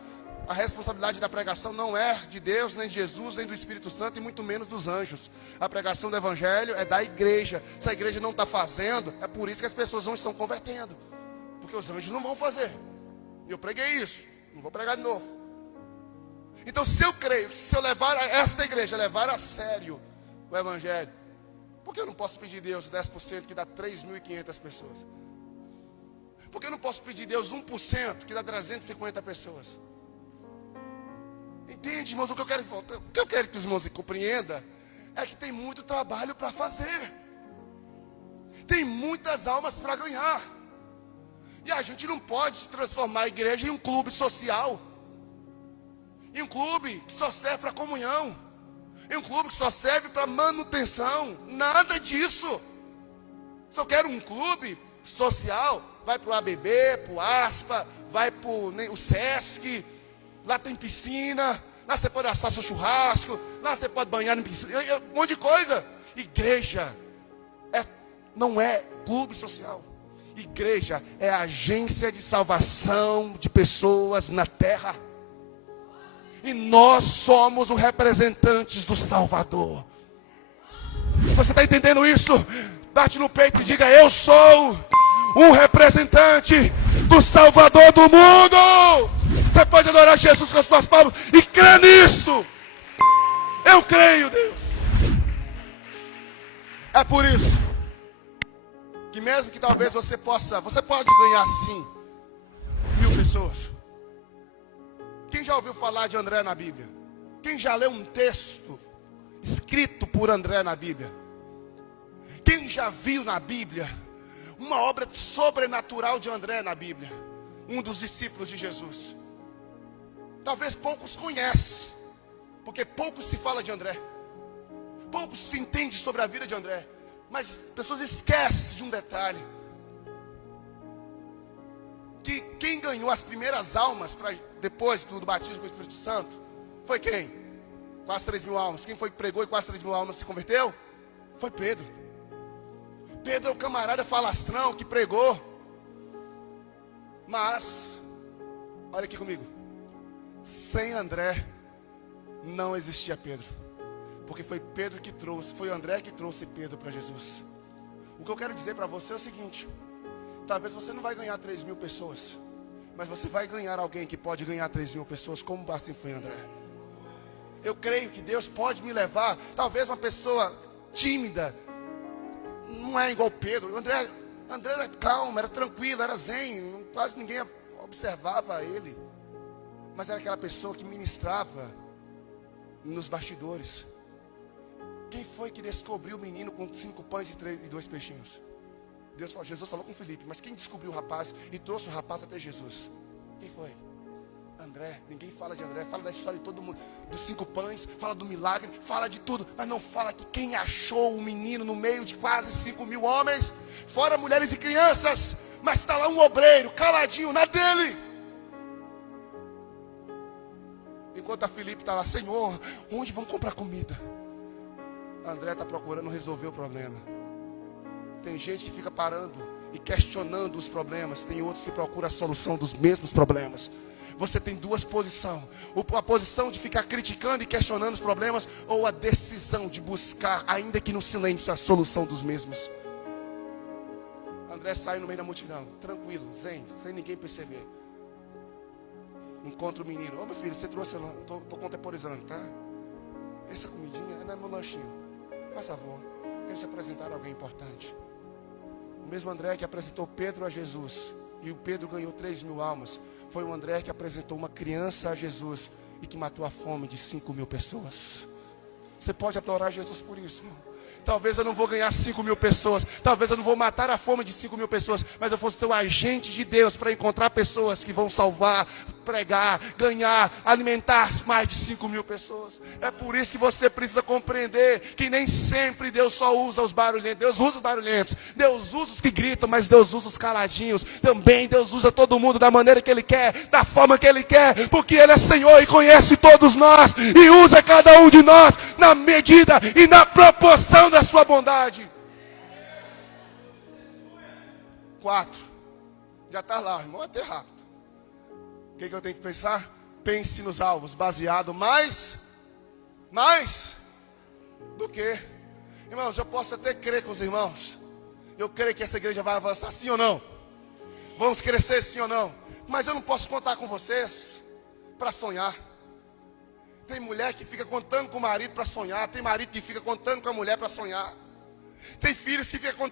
A responsabilidade da pregação não é de Deus, nem de Jesus, nem do Espírito Santo, e muito menos dos anjos. A pregação do Evangelho é da igreja. Se a igreja não está fazendo, é por isso que as pessoas não estão convertendo. Porque os anjos não vão fazer. Eu preguei isso, não vou pregar de novo. Então, se eu creio que se eu levar esta igreja, levar a sério o Evangelho, por que eu não posso pedir a Deus 10% que dá 3.500 pessoas? Por que eu não posso pedir a Deus 1% que dá 350 pessoas? Entende, irmãos? O que eu quero que os irmãos compreendam é que tem muito trabalho para fazer. Tem muitas almas para ganhar. E a gente não pode transformar a igreja em um clube social. Em um clube que só serve para comunhão. Em um clube que só serve para manutenção. Nada disso. Se eu quero um clube social, vai para o ABB, para o ASPA, vai para o SESC. Lá tem piscina. Lá você pode assar seu churrasco. Lá você pode banhar em piscina. Um monte de coisa. Igreja não é clube social. Igreja é agência de salvação de pessoas na terra. E nós somos os representantes do Salvador. Você está entendendo isso? Bate no peito e diga: eu sou um representante do Salvador do mundo. Você pode adorar Jesus com as suas palmas e crer nisso. Eu creio, Deus. É por isso que mesmo que talvez você pode ganhar sim 1.000 pessoas. Quem já ouviu falar de André na Bíblia? Quem já leu um texto escrito por André na Bíblia? Quem já viu na Bíblia uma obra sobrenatural de André na Bíblia? Um dos discípulos de Jesus. Talvez poucos conhecem, porque pouco se fala de André. Pouco se entende sobre a vida de André. Mas as pessoas esquecem de um detalhe. Que quem ganhou as primeiras almas depois do batismo com o Espírito Santo foi quem? Quase 3.000 almas. Quem foi que pregou e quase 3.000 almas se converteu? Foi Pedro. Pedro é o camarada falastrão que pregou. Mas, olha aqui comigo. Sem André não existia Pedro. Porque foi Pedro que trouxe, foi André que trouxe Pedro para Jesus. O que eu quero dizer para você é o seguinte: talvez você não vai ganhar 3.000 pessoas, mas você vai ganhar alguém que pode ganhar 3.000 pessoas, como assim foi André. Eu creio que Deus pode me levar. Talvez uma pessoa tímida, não é igual Pedro. André era calmo, era tranquilo, era zen. Quase ninguém observava ele. Mas era aquela pessoa que ministrava nos bastidores. Quem foi que descobriu o menino com 5 pães e 2 peixinhos? Jesus falou com Felipe, mas quem descobriu o rapaz e trouxe o rapaz até Jesus? Quem foi? André. Ninguém fala de André, fala da história de todo mundo, dos 5 pães, fala do milagre, fala de tudo, mas não fala que quem achou o menino no meio de quase 5.000 homens, fora mulheres e crianças, mas está lá um obreiro, caladinho, na dele. Enquanto a Felipe está lá, Senhor, onde vão comprar comida? André está procurando resolver o problema. Tem gente que fica parando e questionando os problemas. Tem outros que procuram a solução dos mesmos problemas. Você tem 2 posições. A posição de ficar criticando e questionando os problemas, ou a decisão de buscar, ainda que no silêncio, a solução dos mesmos. André sai no meio da multidão, tranquilo, zen, sem ninguém perceber. Encontra o menino. Ô meu filho, você trouxe, estou contemporizando, tá? Essa comidinha não é meu lanchinho. Faz favor, quero te apresentar alguém importante. O mesmo André que apresentou Pedro a Jesus, e o Pedro ganhou 3.000 almas, foi o André que apresentou uma criança a Jesus, e que matou a fome de 5.000 pessoas. Você pode adorar Jesus por isso, irmão. Talvez eu não vou ganhar 5.000 pessoas, talvez eu não vou matar a fome de 5.000 pessoas, mas eu fosse ser o agente de Deus para encontrar pessoas que vão salvar, pregar, ganhar, alimentar mais de 5.000 pessoas. É por isso que você precisa compreender que nem sempre Deus só usa os barulhentos. Deus usa os barulhentos, Deus usa os que gritam, mas Deus usa os caladinhos. Também Deus usa todo mundo da maneira que Ele quer, da forma que Ele quer, porque Ele é Senhor e conhece todos nós, e usa cada um de nós na medida e na proporção da sua bondade. 4. Já está lá, irmão, até rápido. O que eu tenho que pensar? Pense nos alvos, baseado mais do que? Irmãos, eu posso até crer com os irmãos. Eu creio que essa igreja vai avançar, sim ou não? Vamos crescer, sim ou não? Mas eu não posso contar com vocês para sonhar. Tem mulher que fica contando com o marido para sonhar. Tem marido que fica contando com a mulher para sonhar. Tem filhos que ficam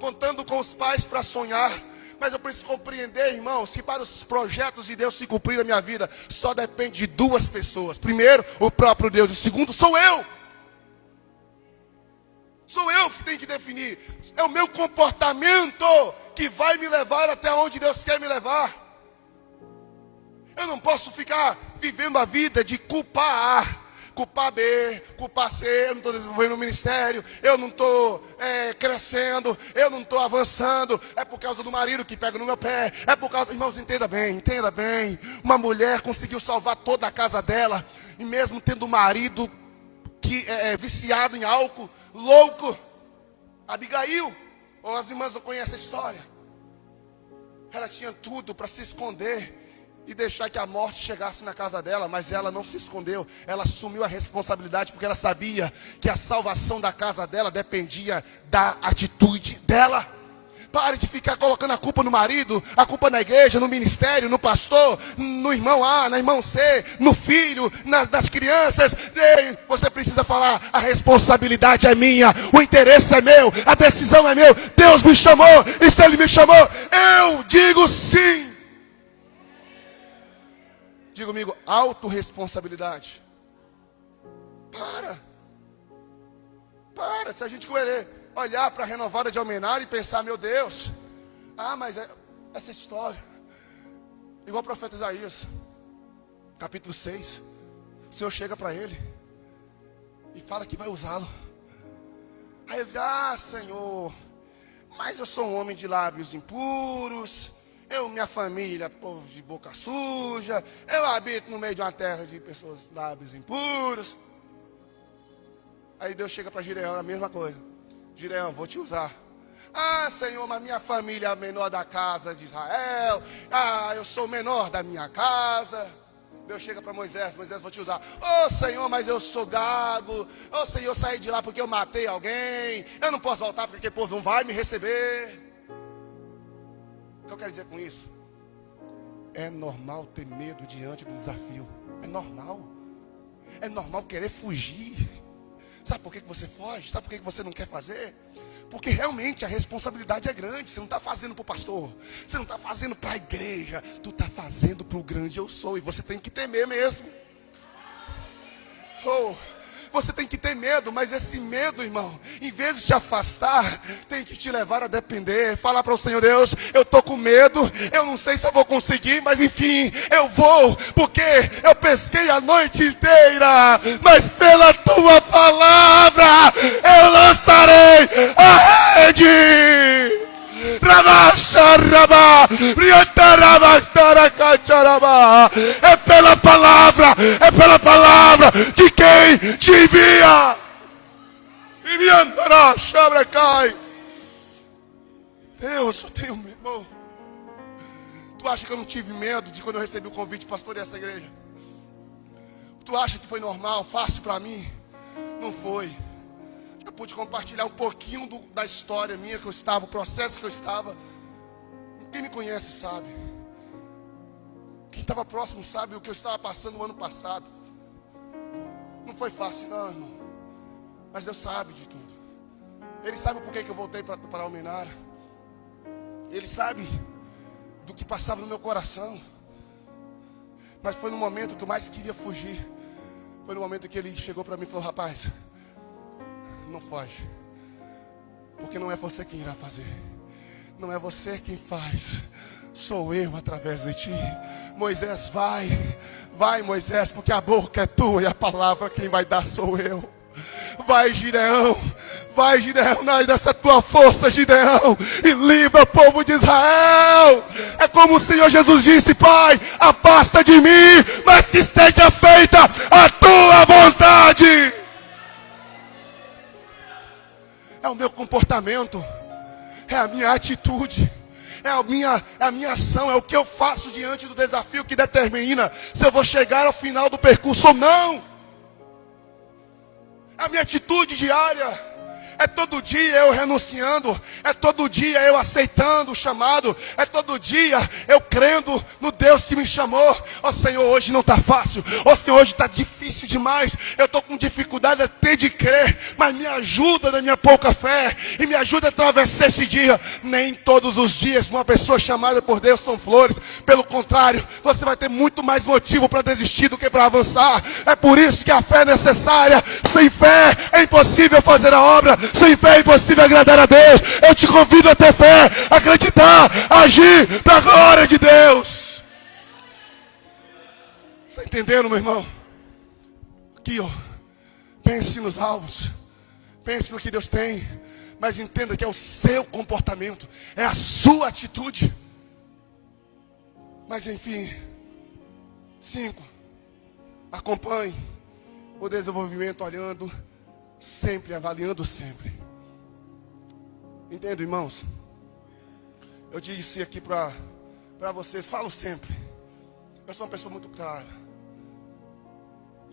contando com os pais para sonhar. Mas eu preciso compreender, irmão, se para os projetos de Deus se cumprir na minha vida, só depende de 2 pessoas. Primeiro, o próprio Deus. E segundo, sou eu. Sou eu que tenho que definir. É o meu comportamento que vai me levar até onde Deus quer me levar. Eu não posso ficar vivendo a vida de culpar A, culpar B, culpar C. Eu não estou desenvolvendo o ministério, eu não estou crescendo, eu não estou avançando. É por causa do marido que pega no meu pé. É por causa, irmãos, entenda bem. Uma mulher conseguiu salvar toda a casa dela, e mesmo tendo um marido que é viciado em álcool, louco. Abigail, ou as irmãs não conhecem a história. Ela tinha tudo para se esconder e deixar que a morte chegasse na casa dela, mas ela não se escondeu. Ela assumiu a responsabilidade, porque ela sabia que a salvação da casa dela dependia da atitude dela. Pare de ficar colocando a culpa no marido, a culpa na igreja, no ministério, no pastor, no irmão A, na irmão C, no filho, nas crianças. Ei, você precisa falar: a responsabilidade é minha, o interesse é meu, a decisão é meu. Deus me chamou, e se Ele me chamou, eu digo sim. Diga comigo: autorresponsabilidade. Para, se a gente olhar para a renovada de Almenara e pensar: meu Deus, mas essa história, igual o profeta Isaías, capítulo 6, o Senhor chega para ele e fala que vai usá-lo. Aí ele diz: Senhor, mas eu sou um homem de lábios impuros, minha família, povo de boca suja, eu habito no meio de uma terra de pessoas de lábios impuros. Aí Deus chega para Gideão, a mesma coisa: Gideão, vou te usar. Senhor, mas minha família é a menor da casa de Israel. Eu sou o menor da minha casa. Deus chega para Moisés: Moisés, vou te usar. Senhor, mas eu sou gago. Senhor, eu saí de lá porque eu matei alguém. Eu não posso voltar porque aquele povo não vai me receber. O que eu quero dizer com isso? É normal ter medo diante do desafio. É normal. É normal querer fugir. Sabe por que você foge? Sabe por que você não quer fazer? Porque realmente a responsabilidade é grande. Você não está fazendo para o pastor, você não está fazendo para a igreja, tu está fazendo para o grande eu sou. E você tem que temer mesmo. Oh, você tem que ter medo, mas esse medo, irmão, em vez de te afastar, tem que te levar a depender. Falar para o Senhor: Deus, eu estou com medo, eu não sei se eu vou conseguir, mas enfim, eu vou, porque eu pesquei a noite inteira, mas pela tua palavra eu lançarei a rede. É pela palavra de quem te envia. E me andará, cai. Deus, eu tenho medo, irmão. Tu acha que eu não tive medo de quando eu recebi o convite de pastorear essa igreja? Tu acha que foi normal, fácil para mim? Não foi. Eu pude compartilhar um pouquinho da história minha que eu estava, o processo que eu estava. Quem me conhece sabe. Quem estava próximo sabe o que eu estava passando no ano passado. Não foi fácil não, irmão. Mas Deus sabe de tudo. Ele sabe por que eu voltei para Almenara. Ele sabe do que passava no meu coração. Mas foi no momento que eu mais queria fugir. Foi no momento que ele chegou para mim e falou: rapaz, não foge, porque não é você quem irá fazer, não é você quem faz, sou eu através de ti. Moisés, vai Moisés, porque a boca é tua e a palavra quem vai dar sou eu. Vai Gideão, dessa tua força, Gideão, e livra o povo de Israel. É como o Senhor Jesus disse: Pai, afasta de mim, mas que seja feita a tua vontade. É o meu comportamento, é a minha atitude, é a minha ação, é o que eu faço diante do desafio que determina se eu vou chegar ao final do percurso ou não. A minha atitude diária é todo dia eu renunciando, é todo dia eu aceitando o chamado, é todo dia eu crendo no Deus que me chamou. Ó Senhor, hoje não está fácil, ó Senhor, hoje está difícil demais, eu estou com dificuldade até de crer, mas me ajuda na minha pouca fé, e me ajuda a atravessar esse dia. Nem todos os dias uma pessoa chamada por Deus são flores, pelo contrário, você vai ter muito mais motivo para desistir do que para avançar. É por isso que a fé é necessária. Sem fé é impossível fazer a obra, sem fé é impossível agradar a Deus. Eu te convido a ter fé, acreditar, agir para a glória de Deus. Está entendendo, meu irmão? Aqui, ó, pense nos alvos, pense no que Deus tem, mas entenda que é o seu comportamento, é a sua atitude. Mas enfim, 5, acompanhe o desenvolvimento olhando sempre, avaliando sempre. Entendo, irmãos? Eu disse aqui para vocês, falo sempre. Eu sou uma pessoa muito clara.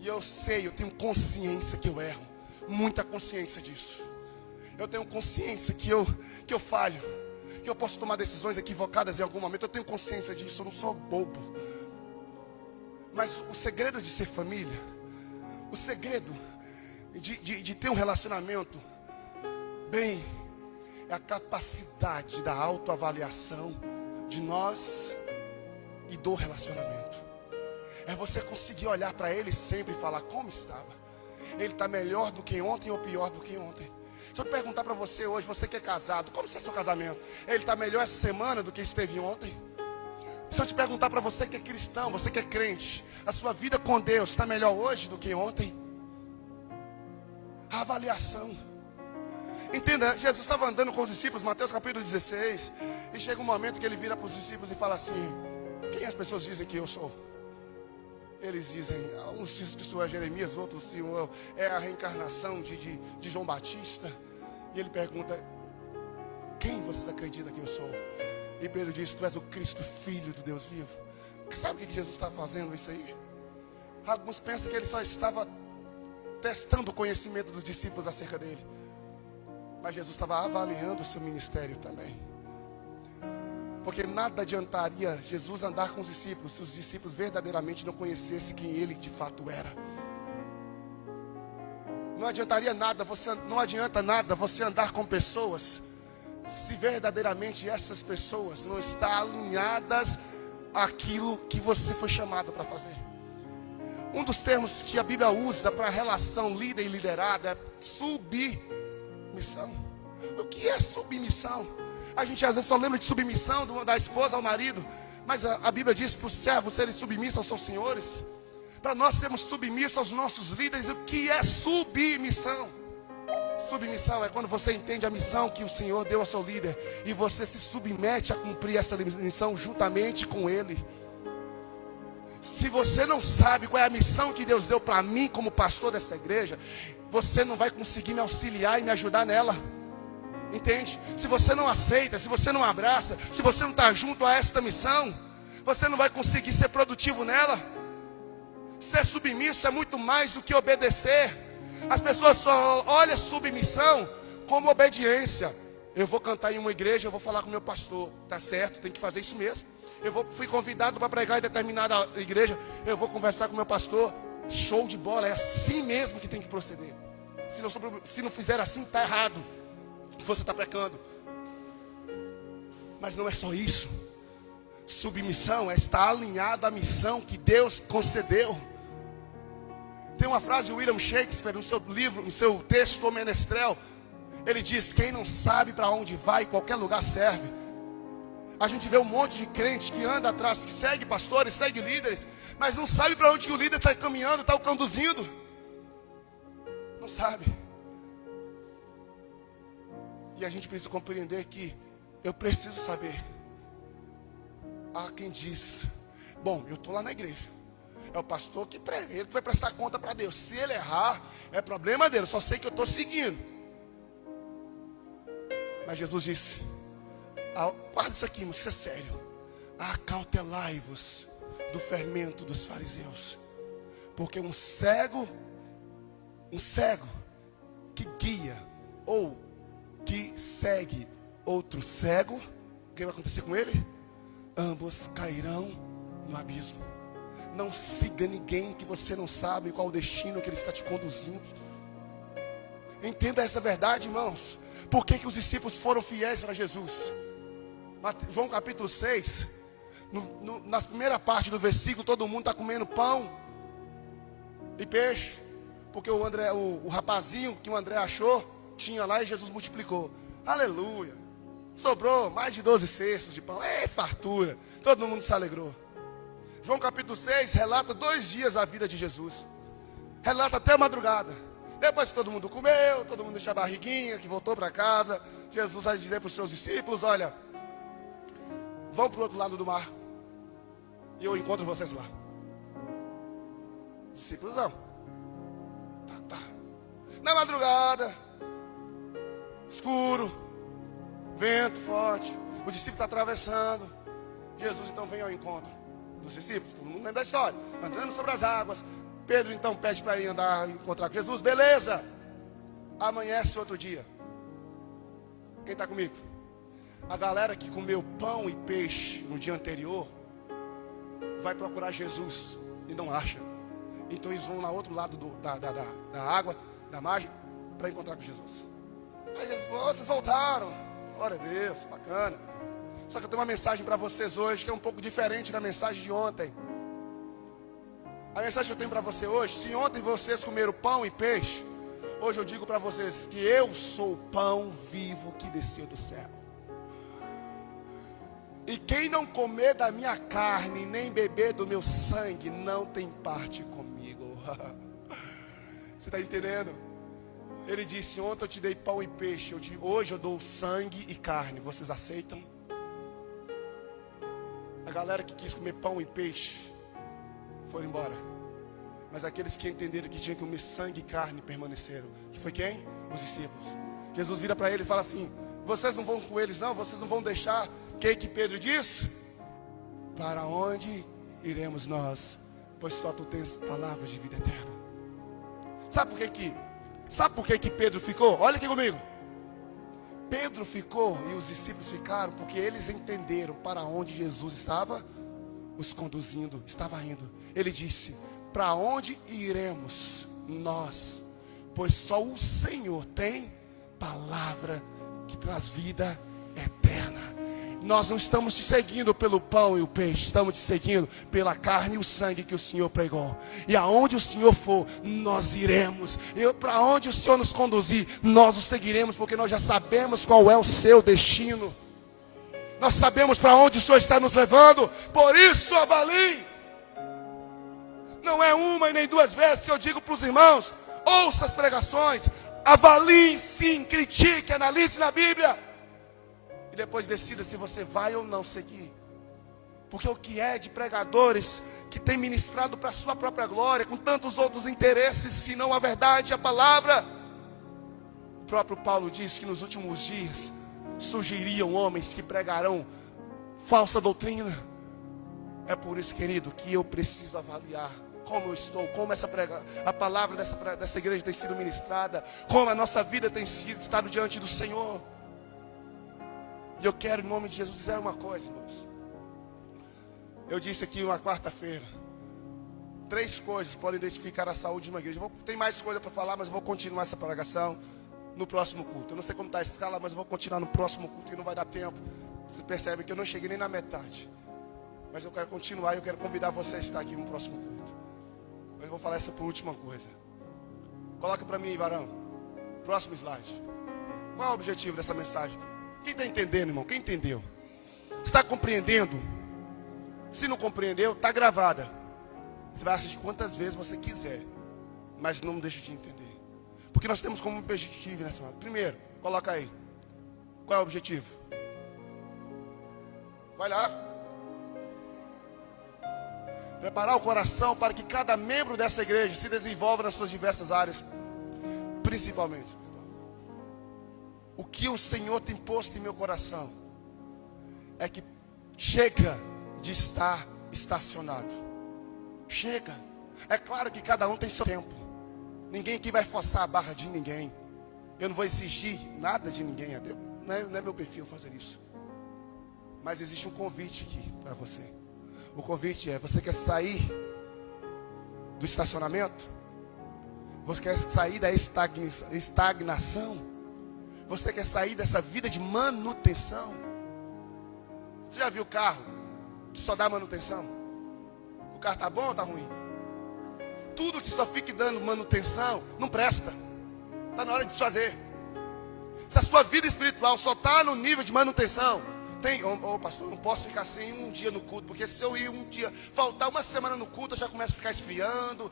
E eu sei, eu tenho consciência que eu erro. Muita consciência disso. Eu tenho consciência que eu falho. Que eu posso tomar decisões equivocadas em algum momento. Eu tenho consciência disso, eu não sou bobo. Mas o segredo de ser família, o segredo de ter um relacionamento bem, é a capacidade da autoavaliação de nós e do relacionamento. É você conseguir olhar para ele sempre e falar: como estava? Ele está melhor do que ontem ou pior do que ontem? Se eu perguntar para você hoje, você que é casado, como está seu casamento? Ele está melhor essa semana do que esteve ontem? Se eu te perguntar para você que é cristão, você que é crente, a sua vida com Deus está melhor hoje do que ontem? A avaliação. Entenda, Jesus estava andando com os discípulos, Mateus capítulo 16, e chega um momento que ele vira para os discípulos e fala assim: quem as pessoas dizem que eu sou? Eles dizem, uns dizem que o Senhor é Jeremias, outros que o Senhor é a reencarnação de João Batista. E ele pergunta: quem vocês acreditam que eu sou? E Pedro diz: tu és o Cristo, Filho do Deus vivo. Sabe o que Jesus estava fazendo isso aí? Alguns pensam que ele só estava testando o conhecimento dos discípulos acerca dele. Mas Jesus estava avaliando o seu ministério também. Porque nada adiantaria Jesus andar com os discípulos se os discípulos verdadeiramente não conhecessem quem ele de fato era. Não adianta nada você andar com pessoas se verdadeiramente essas pessoas não estão alinhadas àquilo que você foi chamado para fazer. Um dos termos que a Bíblia usa para a relação líder e liderada é submissão. O que é submissão? A gente às vezes só lembra de submissão da esposa ao marido, mas a Bíblia diz para os servos serem submissos aos seus senhores, para nós sermos submissos aos nossos líderes. O que é submissão? Submissão é quando você entende a missão que o Senhor deu ao seu líder e você se submete a cumprir essa missão juntamente com ele. Se você não sabe qual é a missão que Deus deu para mim como pastor dessa igreja, você não vai conseguir me auxiliar e me ajudar nela. Entende? Se você não aceita, se você não abraça, se você não está junto a esta missão, você não vai conseguir ser produtivo nela. Ser submisso é muito mais do que obedecer. As pessoas só olham submissão como obediência. Eu vou cantar em uma igreja, eu vou falar com o meu pastor. Tá certo, tem que fazer isso mesmo. Fui convidado para pregar em determinada igreja, eu vou conversar com o meu pastor. Show de bola, é assim mesmo que tem que proceder. Se não fizer assim, está errado. Você está pecando. Mas não é só isso. Submissão é estar alinhado à missão que Deus concedeu. Tem uma frase de William Shakespeare no seu livro, no seu texto, O Menestrel. Ele diz: quem não sabe para onde vai, qualquer lugar serve. A gente vê um monte de crente que anda atrás, que segue pastores, segue líderes, mas não sabe para onde que o líder está caminhando, está o conduzindo. Não sabe. E a gente precisa compreender que eu preciso saber. Há quem diz: bom, eu estou lá na igreja, é o pastor que prega, ele que vai prestar conta para Deus. Se ele errar, é problema dele, eu só sei que eu estou seguindo. Mas Jesus disse: guarda isso aqui, mas isso é sério. Acautelai-vos do fermento dos fariseus, porque um cego que guia ou que segue outro cego, o que vai acontecer com ele? Ambos cairão no abismo. Não siga ninguém que você não sabe qual o destino que ele está te conduzindo. Entenda essa verdade, irmãos. Por que os discípulos foram fiéis para Jesus? João capítulo 6, na primeira parte do versículo, todo mundo está comendo pão e peixe, porque o rapazinho que o André achou, tinha lá e Jesus multiplicou. Aleluia. Sobrou mais de 12 cestos de pão. Fartura. Todo mundo se alegrou. João capítulo 6 relata 2 dias a vida de Jesus. Relata até a madrugada. Depois que todo mundo comeu, todo mundo encheu a barriguinha, que voltou para casa, Jesus vai dizer para os seus discípulos: olha, vão para o outro lado do mar e eu encontro vocês lá. Os discípulos não. Tá. Na madrugada, escuro, vento forte, o discípulo está atravessando. Jesus então vem ao encontro dos discípulos. Todo mundo lembra da história, andando sobre as águas. Pedro então pede para ir andar, encontrar com Jesus. Beleza, amanhece outro dia. Quem está comigo? A galera que comeu pão e peixe no dia anterior vai procurar Jesus e não acha. Então eles vão lá outro lado da água, da margem, para encontrar com Jesus. Aí Jesus falou: vocês voltaram. Glória a Deus, bacana. Só que eu tenho uma mensagem para vocês hoje que é um pouco diferente da mensagem de ontem. A mensagem que eu tenho para você hoje: se ontem vocês comeram pão e peixe, hoje eu digo para vocês que eu sou o pão vivo que desceu do céu. E quem não comer da minha carne, nem beber do meu sangue, não tem parte comigo. Você está entendendo? Ele disse: ontem eu te dei pão e peixe, hoje eu dou sangue e carne. Vocês aceitam? A galera que quis comer pão e peixe foram embora. Mas aqueles que entenderam que tinha que comer sangue e carne permaneceram. Que foi quem? Os discípulos. Jesus vira para ele e fala assim: vocês não vão com eles não? Vocês não vão deixar? O que Pedro diz? Para onde iremos nós? Pois só tu tens palavras de vida eterna. Sabe por que Pedro ficou? Olha aqui comigo. Pedro ficou e os discípulos ficaram porque eles entenderam para onde Jesus estava os conduzindo, estava indo. Ele disse: para onde iremos nós? pois só o Senhor tem palavra que traz vida eterna. Nós não estamos te seguindo pelo pão e o peixe, estamos te seguindo pela carne e o sangue que o Senhor pregou. E aonde o Senhor for, nós iremos. E para onde o Senhor nos conduzir, nós o seguiremos, porque nós já sabemos qual é o seu destino. Nós sabemos para onde o Senhor está nos levando. Por isso, avalie. Não é uma e nem duas vezes que eu digo para os irmãos: ouça as pregações, avalie sim, critique, analise na Bíblia. E depois decida se você vai ou não seguir. Porque o que é de pregadores que tem ministrado para a sua própria glória, com tantos outros interesses, se não a verdade, a palavra. O próprio Paulo diz que nos últimos dias surgiriam homens que pregarão falsa doutrina. É por isso, querido, que eu preciso avaliar como eu estou, como a palavra dessa igreja tem sido ministrada, como a nossa vida tem estado diante do Senhor. E eu quero, em nome de Jesus, dizer uma coisa, irmãos. Eu disse aqui uma quarta-feira: 3 coisas podem identificar a saúde de uma igreja. Tem mais coisa para falar, mas eu vou continuar essa pregação no próximo culto. Eu não sei como está a escala, mas eu vou continuar no próximo culto, que não vai dar tempo. Você percebe que eu não cheguei nem na metade. Mas eu quero continuar e eu quero convidar você a estar aqui no próximo culto. Mas eu vou falar essa por última coisa. Coloca para mim, varão. Próximo slide. Qual é o objetivo dessa mensagem? Quem está entendendo, irmão? Quem entendeu? Está compreendendo? Se não compreendeu, está gravada. Você vai assistir quantas vezes você quiser, mas não deixe de entender. Porque nós temos como objetivo nessa semana. Primeiro, coloca aí. Qual é o objetivo? Vai lá. Preparar o coração para que cada membro dessa igreja se desenvolva nas suas diversas áreas, principalmente. O que o Senhor tem posto em meu coração é que chega de estar estacionado. Chega. É claro que cada um tem seu tempo. Ninguém aqui vai forçar a barra de ninguém. Eu não vou exigir nada de ninguém. Não é meu perfil fazer isso. Mas existe um convite aqui para você. O convite é: você quer sair do estacionamento? Você quer sair da estagnação? Você quer sair dessa vida de manutenção? Você já viu o carro que só dá manutenção? O carro está bom ou está ruim? Tudo que só fica dando manutenção não presta. Está na hora de desfazer. Se a sua vida espiritual só está no nível de manutenção, pastor, eu não posso ficar sem um dia no culto, porque se eu ir um dia, faltar uma semana no culto, eu já começo a ficar esfriando.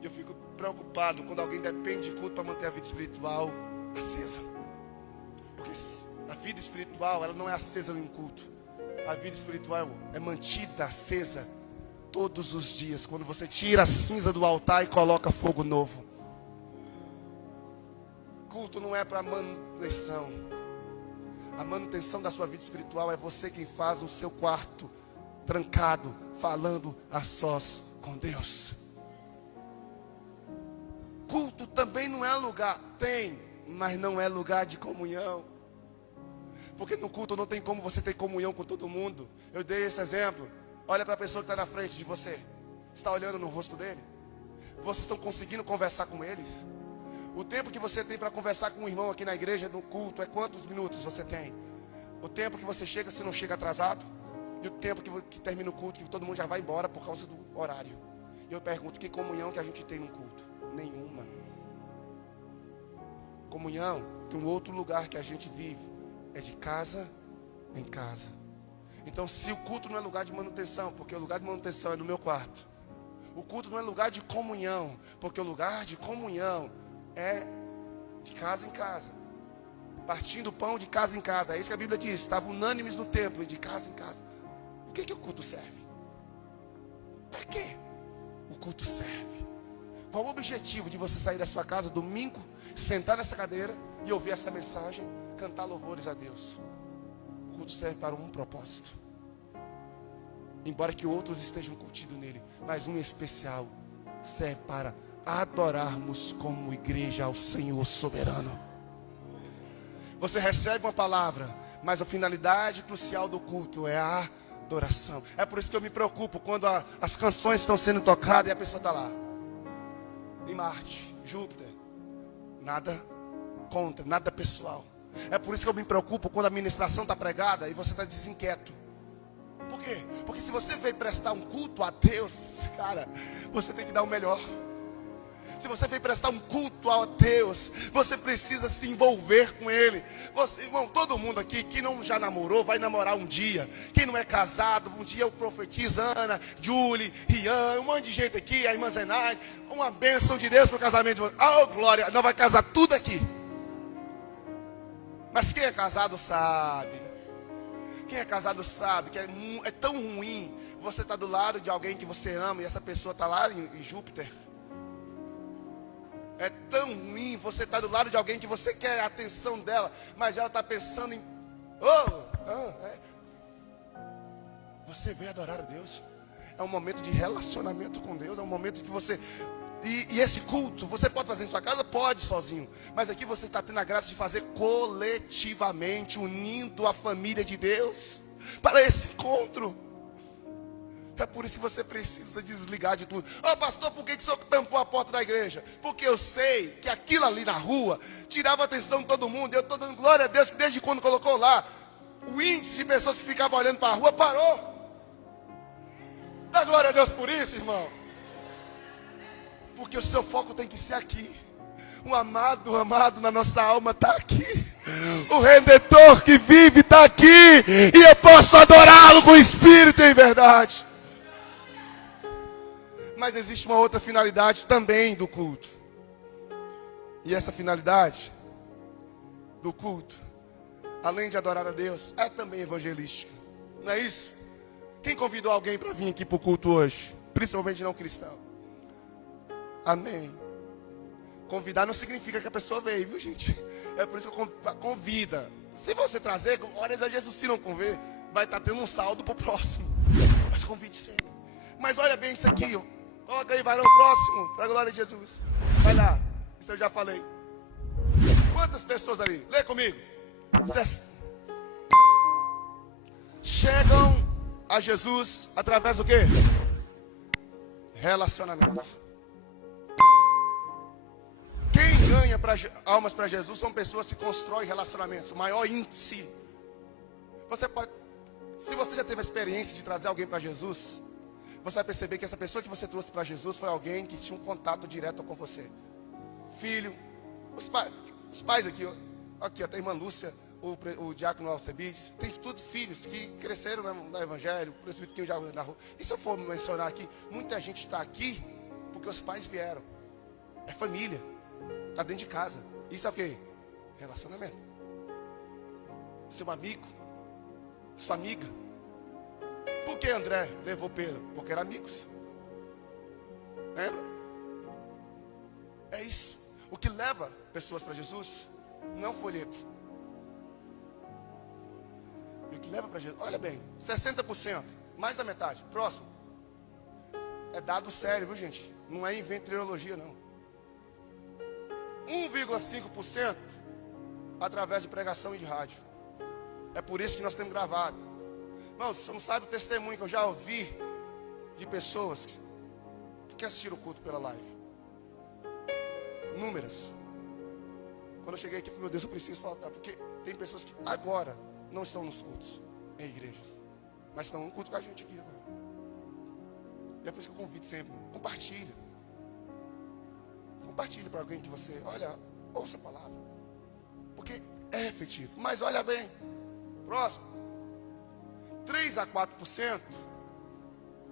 E eu fico preocupado quando alguém depende de culto para manter a vida espiritual acesa. Porque a vida espiritual, ela não é acesa em culto. A vida espiritual é mantida acesa todos os dias, quando você tira a cinza do altar e coloca fogo novo. Culto não é para manutenção. A manutenção da sua vida espiritual é você quem faz no seu quarto, trancado, falando a sós com Deus. Culto também não é lugar, mas não é lugar de comunhão. Porque no culto não tem como você ter comunhão com todo mundo. Eu dei esse exemplo. Olha para a pessoa que está na frente de você. Está olhando no rosto dele? Vocês estão conseguindo conversar com eles? O tempo que você tem para conversar com um irmão aqui na igreja, no culto, é quantos minutos você tem? O tempo que você chega, você não chega atrasado? E o tempo que termina o culto, que todo mundo já vai embora por causa do horário. E eu pergunto, que comunhão que a gente tem no culto? Nenhuma. Comunhão tem um outro lugar que a gente vive. É de casa em casa. Então, se o culto não é lugar de manutenção, porque o lugar de manutenção é no meu quarto. O culto não é lugar de comunhão, porque o lugar de comunhão é de casa em casa. Partindo o pão de casa em casa. É isso que a Bíblia diz. Estavam unânimes no templo e de casa em casa. O que o culto serve? Para quê o culto serve? Qual o objetivo de você sair da sua casa domingo, sentar nessa cadeira e ouvir essa mensagem, cantar louvores a Deus? O culto serve para um propósito. Embora que outros estejam curtindo nele, mas um especial serve para adorarmos como igreja ao Senhor soberano. Você recebe uma palavra, mas a finalidade crucial do culto é a adoração. É por isso que eu me preocupo quando as canções estão sendo tocadas e a pessoa está lá. em Marte, Júpiter. Nada contra, nada pessoal. É por isso que eu me preocupo quando a ministração está pregada e você está desinquieto. Por quê? Porque se você veio prestar um culto a Deus, cara, você tem que dar o melhor. Se você veio prestar um culto a Deus, você precisa se envolver com Ele. Você, irmão, todo mundo aqui que não já namorou, vai namorar um dia. Quem não é casado, um dia eu profetizo, Ana, Julie, Rian, um monte de gente aqui, a irmã Zenai. Uma bênção de Deus para o casamento de vocês. Oh, glória, nós vai casar tudo aqui. Mas quem é casado sabe. Quem é casado sabe que é tão ruim você estar do lado de alguém que você ama e essa pessoa está lá em Júpiter. É tão ruim você estar do lado de alguém que você quer a atenção dela, mas ela está pensando em... Você veio adorar a Deus. É um momento de relacionamento com Deus. É um momento que você... E esse culto, você pode fazer em sua casa? Pode, sozinho. Mas aqui você está tendo a graça de fazer coletivamente, unindo a família de Deus para esse encontro. É por isso que você precisa desligar de tudo. Pastor, por que o senhor tampou a porta da igreja? Porque eu sei que aquilo ali na rua tirava a atenção de todo mundo. Eu estou dando glória a Deus que desde quando colocou lá, o índice de pessoas que ficavam olhando para a rua parou. Dá glória a Deus por isso, irmão. Porque o seu foco tem que ser aqui. O amado na nossa alma está aqui. O Redentor que vive está aqui. E eu posso adorá-lo com espírito e em verdade. Mas existe uma outra finalidade também do culto. E essa finalidade do culto, além de adorar a Deus, é também evangelística. Não é isso? Quem convidou alguém para vir aqui para o culto hoje? Principalmente não cristão. Amém. Convidar não significa que a pessoa veio, viu, gente? É por isso que eu convida. Se você trazer, horas a Jesus, se não conver, vai estar tendo um saldo para o próximo. Mas convide sempre. Mas olha bem isso aqui, ó. Coloca aí, varão próximo, para a glória de Jesus. Vai lá, isso eu já falei. Quantas pessoas ali? Lê comigo. Chegam a Jesus através do quê? Relacionamento. Quem ganha almas para Jesus são pessoas que constroem relacionamentos. O maior índice. Você pode, se você já teve a experiência de trazer alguém para Jesus, você vai perceber que essa pessoa que você trouxe para Jesus foi alguém que tinha um contato direto com você. Filho, os pais aqui, tem a irmã Lúcia, o diácono Alcebides, tem tudo filhos que cresceram no Evangelho, o presbítero já na rua. E se eu for mencionar aqui, muita gente está aqui porque os pais vieram. É família, está dentro de casa. Isso é o quê? Relacionamento. Seu amigo, sua amiga. Por que André levou Pedro? Porque eram amigos. Lembra? É isso. O que leva pessoas para Jesus não é um folheto. E o que leva para Jesus, olha bem, 60%, mais da metade, próximo. É dado sério, viu, gente? Não é ventrilogia, não. 1,5% através de pregação e de rádio. É por isso que nós temos gravado. Não, você não sabe o testemunho que eu já ouvi de pessoas que assistiram o culto pela live. Inúmeras. Quando eu cheguei aqui, meu Deus, eu preciso faltar. Porque tem pessoas que agora não estão nos cultos, em igrejas, mas estão no culto com a gente aqui agora. E é por isso que eu convido sempre, compartilha. Compartilhe para alguém que você, olha, ouça a palavra. Porque é efetivo. Mas olha bem, próximo. 3 a 4%,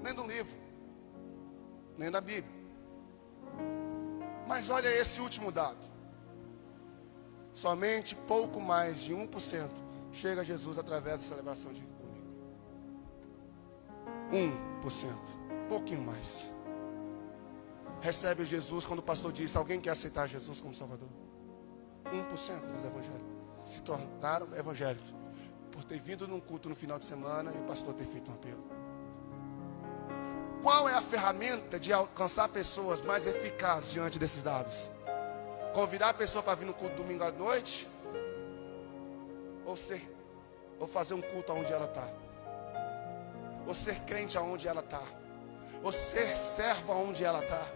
nem do livro, nem da Bíblia. Mas olha esse último dado. Somente pouco mais de 1% chega a Jesus através da celebração de domingo. 1%, pouquinho mais. Recebe Jesus quando o pastor diz, alguém quer aceitar Jesus como Salvador? 1% dos evangélicos se tornaram evangélicos por ter vindo num culto no final de semana e o pastor ter feito um apelo. Qual é a ferramenta de alcançar pessoas mais eficaz diante desses dados? Convidar a pessoa para vir no culto domingo à noite? Ou fazer um culto aonde ela está? Ou ser crente aonde ela está? Ou ser servo aonde ela está?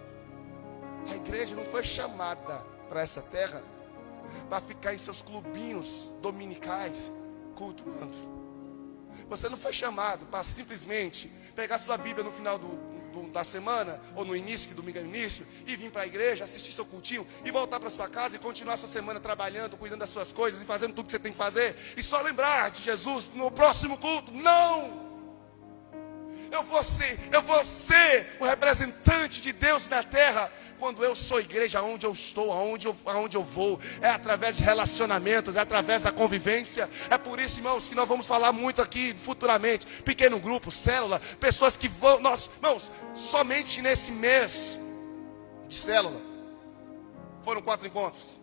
A igreja não foi chamada para essa terra para ficar em seus clubinhos dominicais cultuando. Você não foi chamado para simplesmente pegar sua Bíblia no final da semana, ou no início, que domingo é o início, e vir para a igreja, assistir seu cultinho, e voltar para sua casa e continuar sua semana trabalhando, cuidando das suas coisas e fazendo tudo que você tem que fazer, e só lembrar de Jesus no próximo culto. Não! Eu vou ser o representante de Deus na terra. Quando eu sou igreja, aonde eu estou, aonde eu vou, é através de relacionamentos, é através da convivência. É por isso, irmãos, que nós vamos falar muito aqui futuramente, pequeno grupo, célula, pessoas que vão, irmãos, somente nesse mês de célula, foram 4 encontros,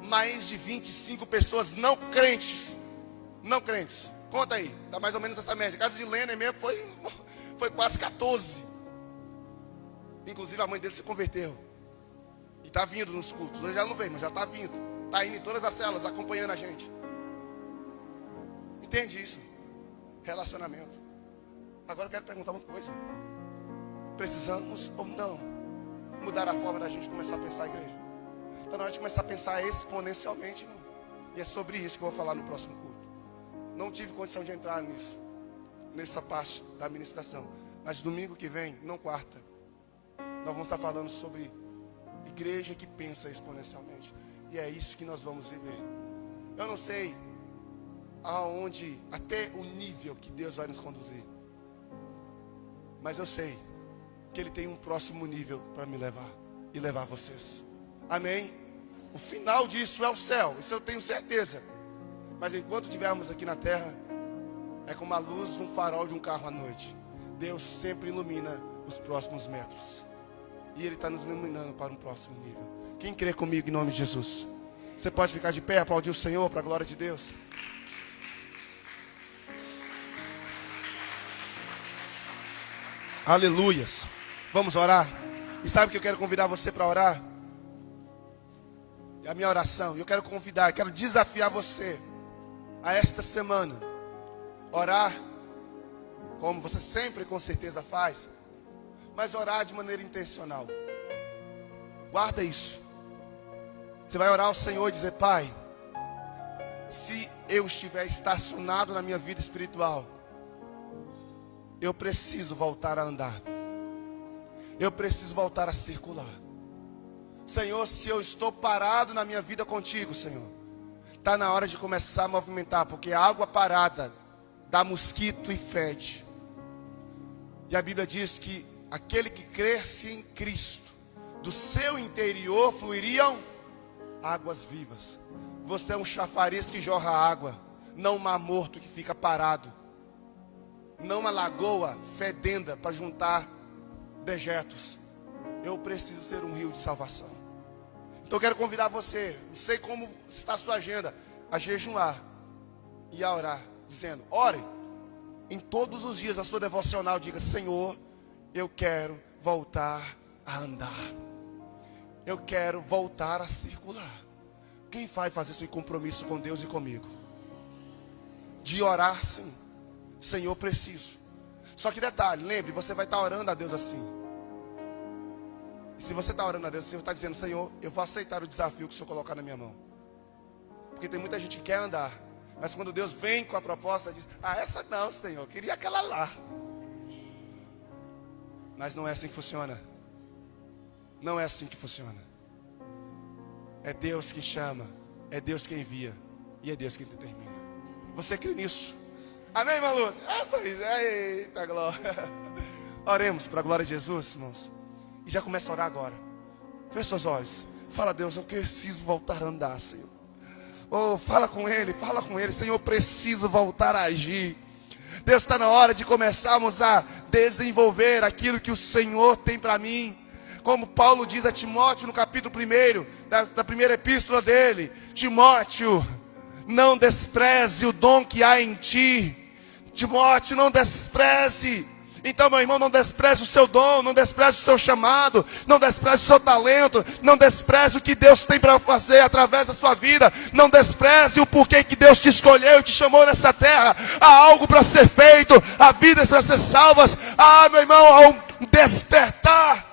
mais de 25 pessoas não crentes, conta aí, dá mais ou menos essa média. A casa de Lênin mesmo foi quase 14. Inclusive a mãe dele se converteu. E está vindo nos cultos. Hoje já não veio, mas já está vindo. Está indo em todas as células, acompanhando a gente. Entende isso? Relacionamento. Agora eu quero perguntar uma coisa. Precisamos ou não mudar a forma da gente começar a pensar a igreja? Então na hora de começar a pensar exponencialmente, irmão. E é sobre isso que eu vou falar no próximo culto. Não tive condição de entrar nisso, nessa parte da administração. Mas domingo que vem, não quarta, nós vamos estar falando sobre igreja que pensa exponencialmente. E é isso que nós vamos viver. Eu não sei aonde, até o nível que Deus vai nos conduzir. Mas eu sei que Ele tem um próximo nível para me levar e levar vocês. Amém? O final disso é o céu, isso eu tenho certeza. Mas enquanto estivermos aqui na terra, é como a luz de um farol de um carro à noite. Deus sempre ilumina os próximos metros. E Ele está nos iluminando para um próximo nível. Quem crê comigo em nome de Jesus? Você pode ficar de pé, aplaudir o Senhor para a glória de Deus. Aleluias. Vamos orar. E sabe o que eu quero convidar você para orar? É a minha oração. Eu quero convidar, quero desafiar você a esta semana orar, como você sempre com certeza faz, mas orar de maneira intencional. Guarda isso. Você vai orar ao Senhor e dizer: Pai, se eu estiver estacionado na minha vida espiritual, eu preciso voltar a andar. Eu preciso voltar a circular. Senhor, se eu estou parado na minha vida contigo, Senhor, está na hora de começar a movimentar, porque a água parada dá mosquito e fede. E a Bíblia diz que aquele que cresce em Cristo, do seu interior fluiriam águas vivas. Você é um chafariz que jorra água, não um mar morto que fica parado, não uma lagoa fedenda para juntar dejetos. Eu preciso ser um rio de salvação. Então eu quero convidar você, não sei como está a sua agenda, a jejuar e a orar, dizendo: ore em todos os dias a sua devocional, diga: Senhor, eu quero voltar a andar. Eu quero voltar a circular. Quem vai fazer esse compromisso com Deus e comigo? De orar, sim. Senhor, preciso. Só que detalhe, lembre, você vai estar orando a Deus assim. E se você está orando a Deus, você está dizendo: Senhor, eu vou aceitar o desafio que o Senhor colocar na minha mão. Porque tem muita gente que quer andar, mas quando Deus vem com a proposta, diz: ah, essa não, Senhor, eu queria aquela lá. Mas não é assim que funciona. Não é assim que funciona. É Deus que chama, é Deus que envia, e é Deus que determina. Você crê nisso? Amém, irmã Lúcia? Essa aí, eita glória. Oremos para a glória de Jesus, irmãos. E já começa a orar agora. Feche seus olhos. Fala: Deus, eu preciso voltar a andar, Senhor. Oh, fala com Ele, Senhor, eu preciso voltar a agir. Deus, está na hora de começarmos a desenvolver aquilo que o Senhor tem para mim. Como Paulo diz a Timóteo no capítulo 1 da primeira epístola dele: Timóteo, não despreze o dom que há em ti. Timóteo, não despreze. Então, meu irmão, não despreze o seu dom, não despreze o seu chamado, não despreze o seu talento, não despreze o que Deus tem para fazer através da sua vida, não despreze o porquê que Deus te escolheu e te chamou nessa terra. Há algo para ser feito, há vidas para ser salvas. Ah, meu irmão, há um despertar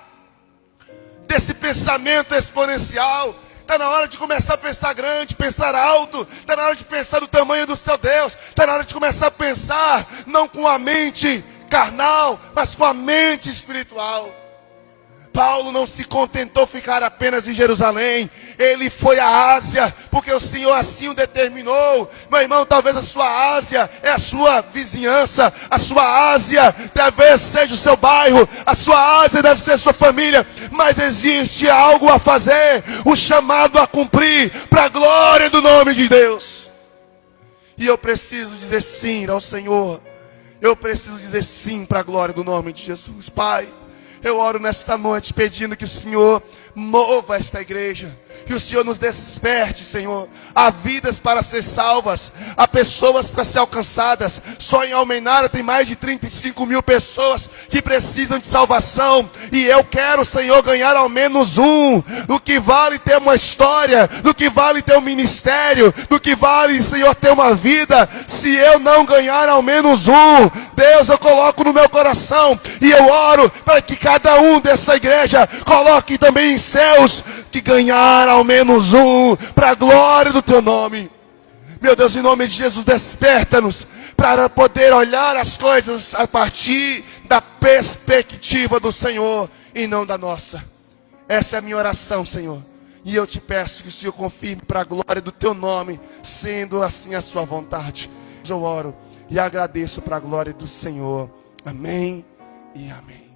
desse pensamento pensamento exponencial. Está na hora de começar a pensar grande, pensar alto. Está na hora de pensar no tamanho do seu Deus. Está na hora de começar a pensar, não com a mente carnal, mas com a mente espiritual. Paulo não se contentou ficar apenas em Jerusalém. Ele foi à Ásia, porque o Senhor assim o determinou. Meu irmão, talvez a sua Ásia é a sua vizinhança. A sua Ásia talvez seja o seu bairro. A sua Ásia deve ser a sua família. Mas existe algo a fazer, um chamado a cumprir, para a glória do nome de Deus. E eu preciso dizer sim ao Senhor. Eu preciso dizer sim para a glória do nome de Jesus. Pai, eu oro nesta noite pedindo que o Senhor mova esta igreja. Que o Senhor nos desperte, Senhor. Há vidas para ser salvas. Há pessoas para ser alcançadas. Só em Almenara tem mais de 35 mil pessoas que precisam de salvação. E eu quero, Senhor, ganhar ao menos um. Do que vale ter uma história. Do que vale ter um ministério. Do que vale, Senhor, ter uma vida. Se eu não ganhar ao menos um. Deus, eu coloco no meu coração. E eu oro para que cada um dessa igreja coloque também em céus. Que ganhar ao menos um, para a glória do teu nome. Meu Deus, em nome de Jesus, desperta-nos para poder olhar as coisas a partir da perspectiva do Senhor e não da nossa. Essa é a minha oração, Senhor. E eu te peço que o Senhor confirme para a glória do teu nome, sendo assim a sua vontade. Eu oro e agradeço para a glória do Senhor. Amém e amém.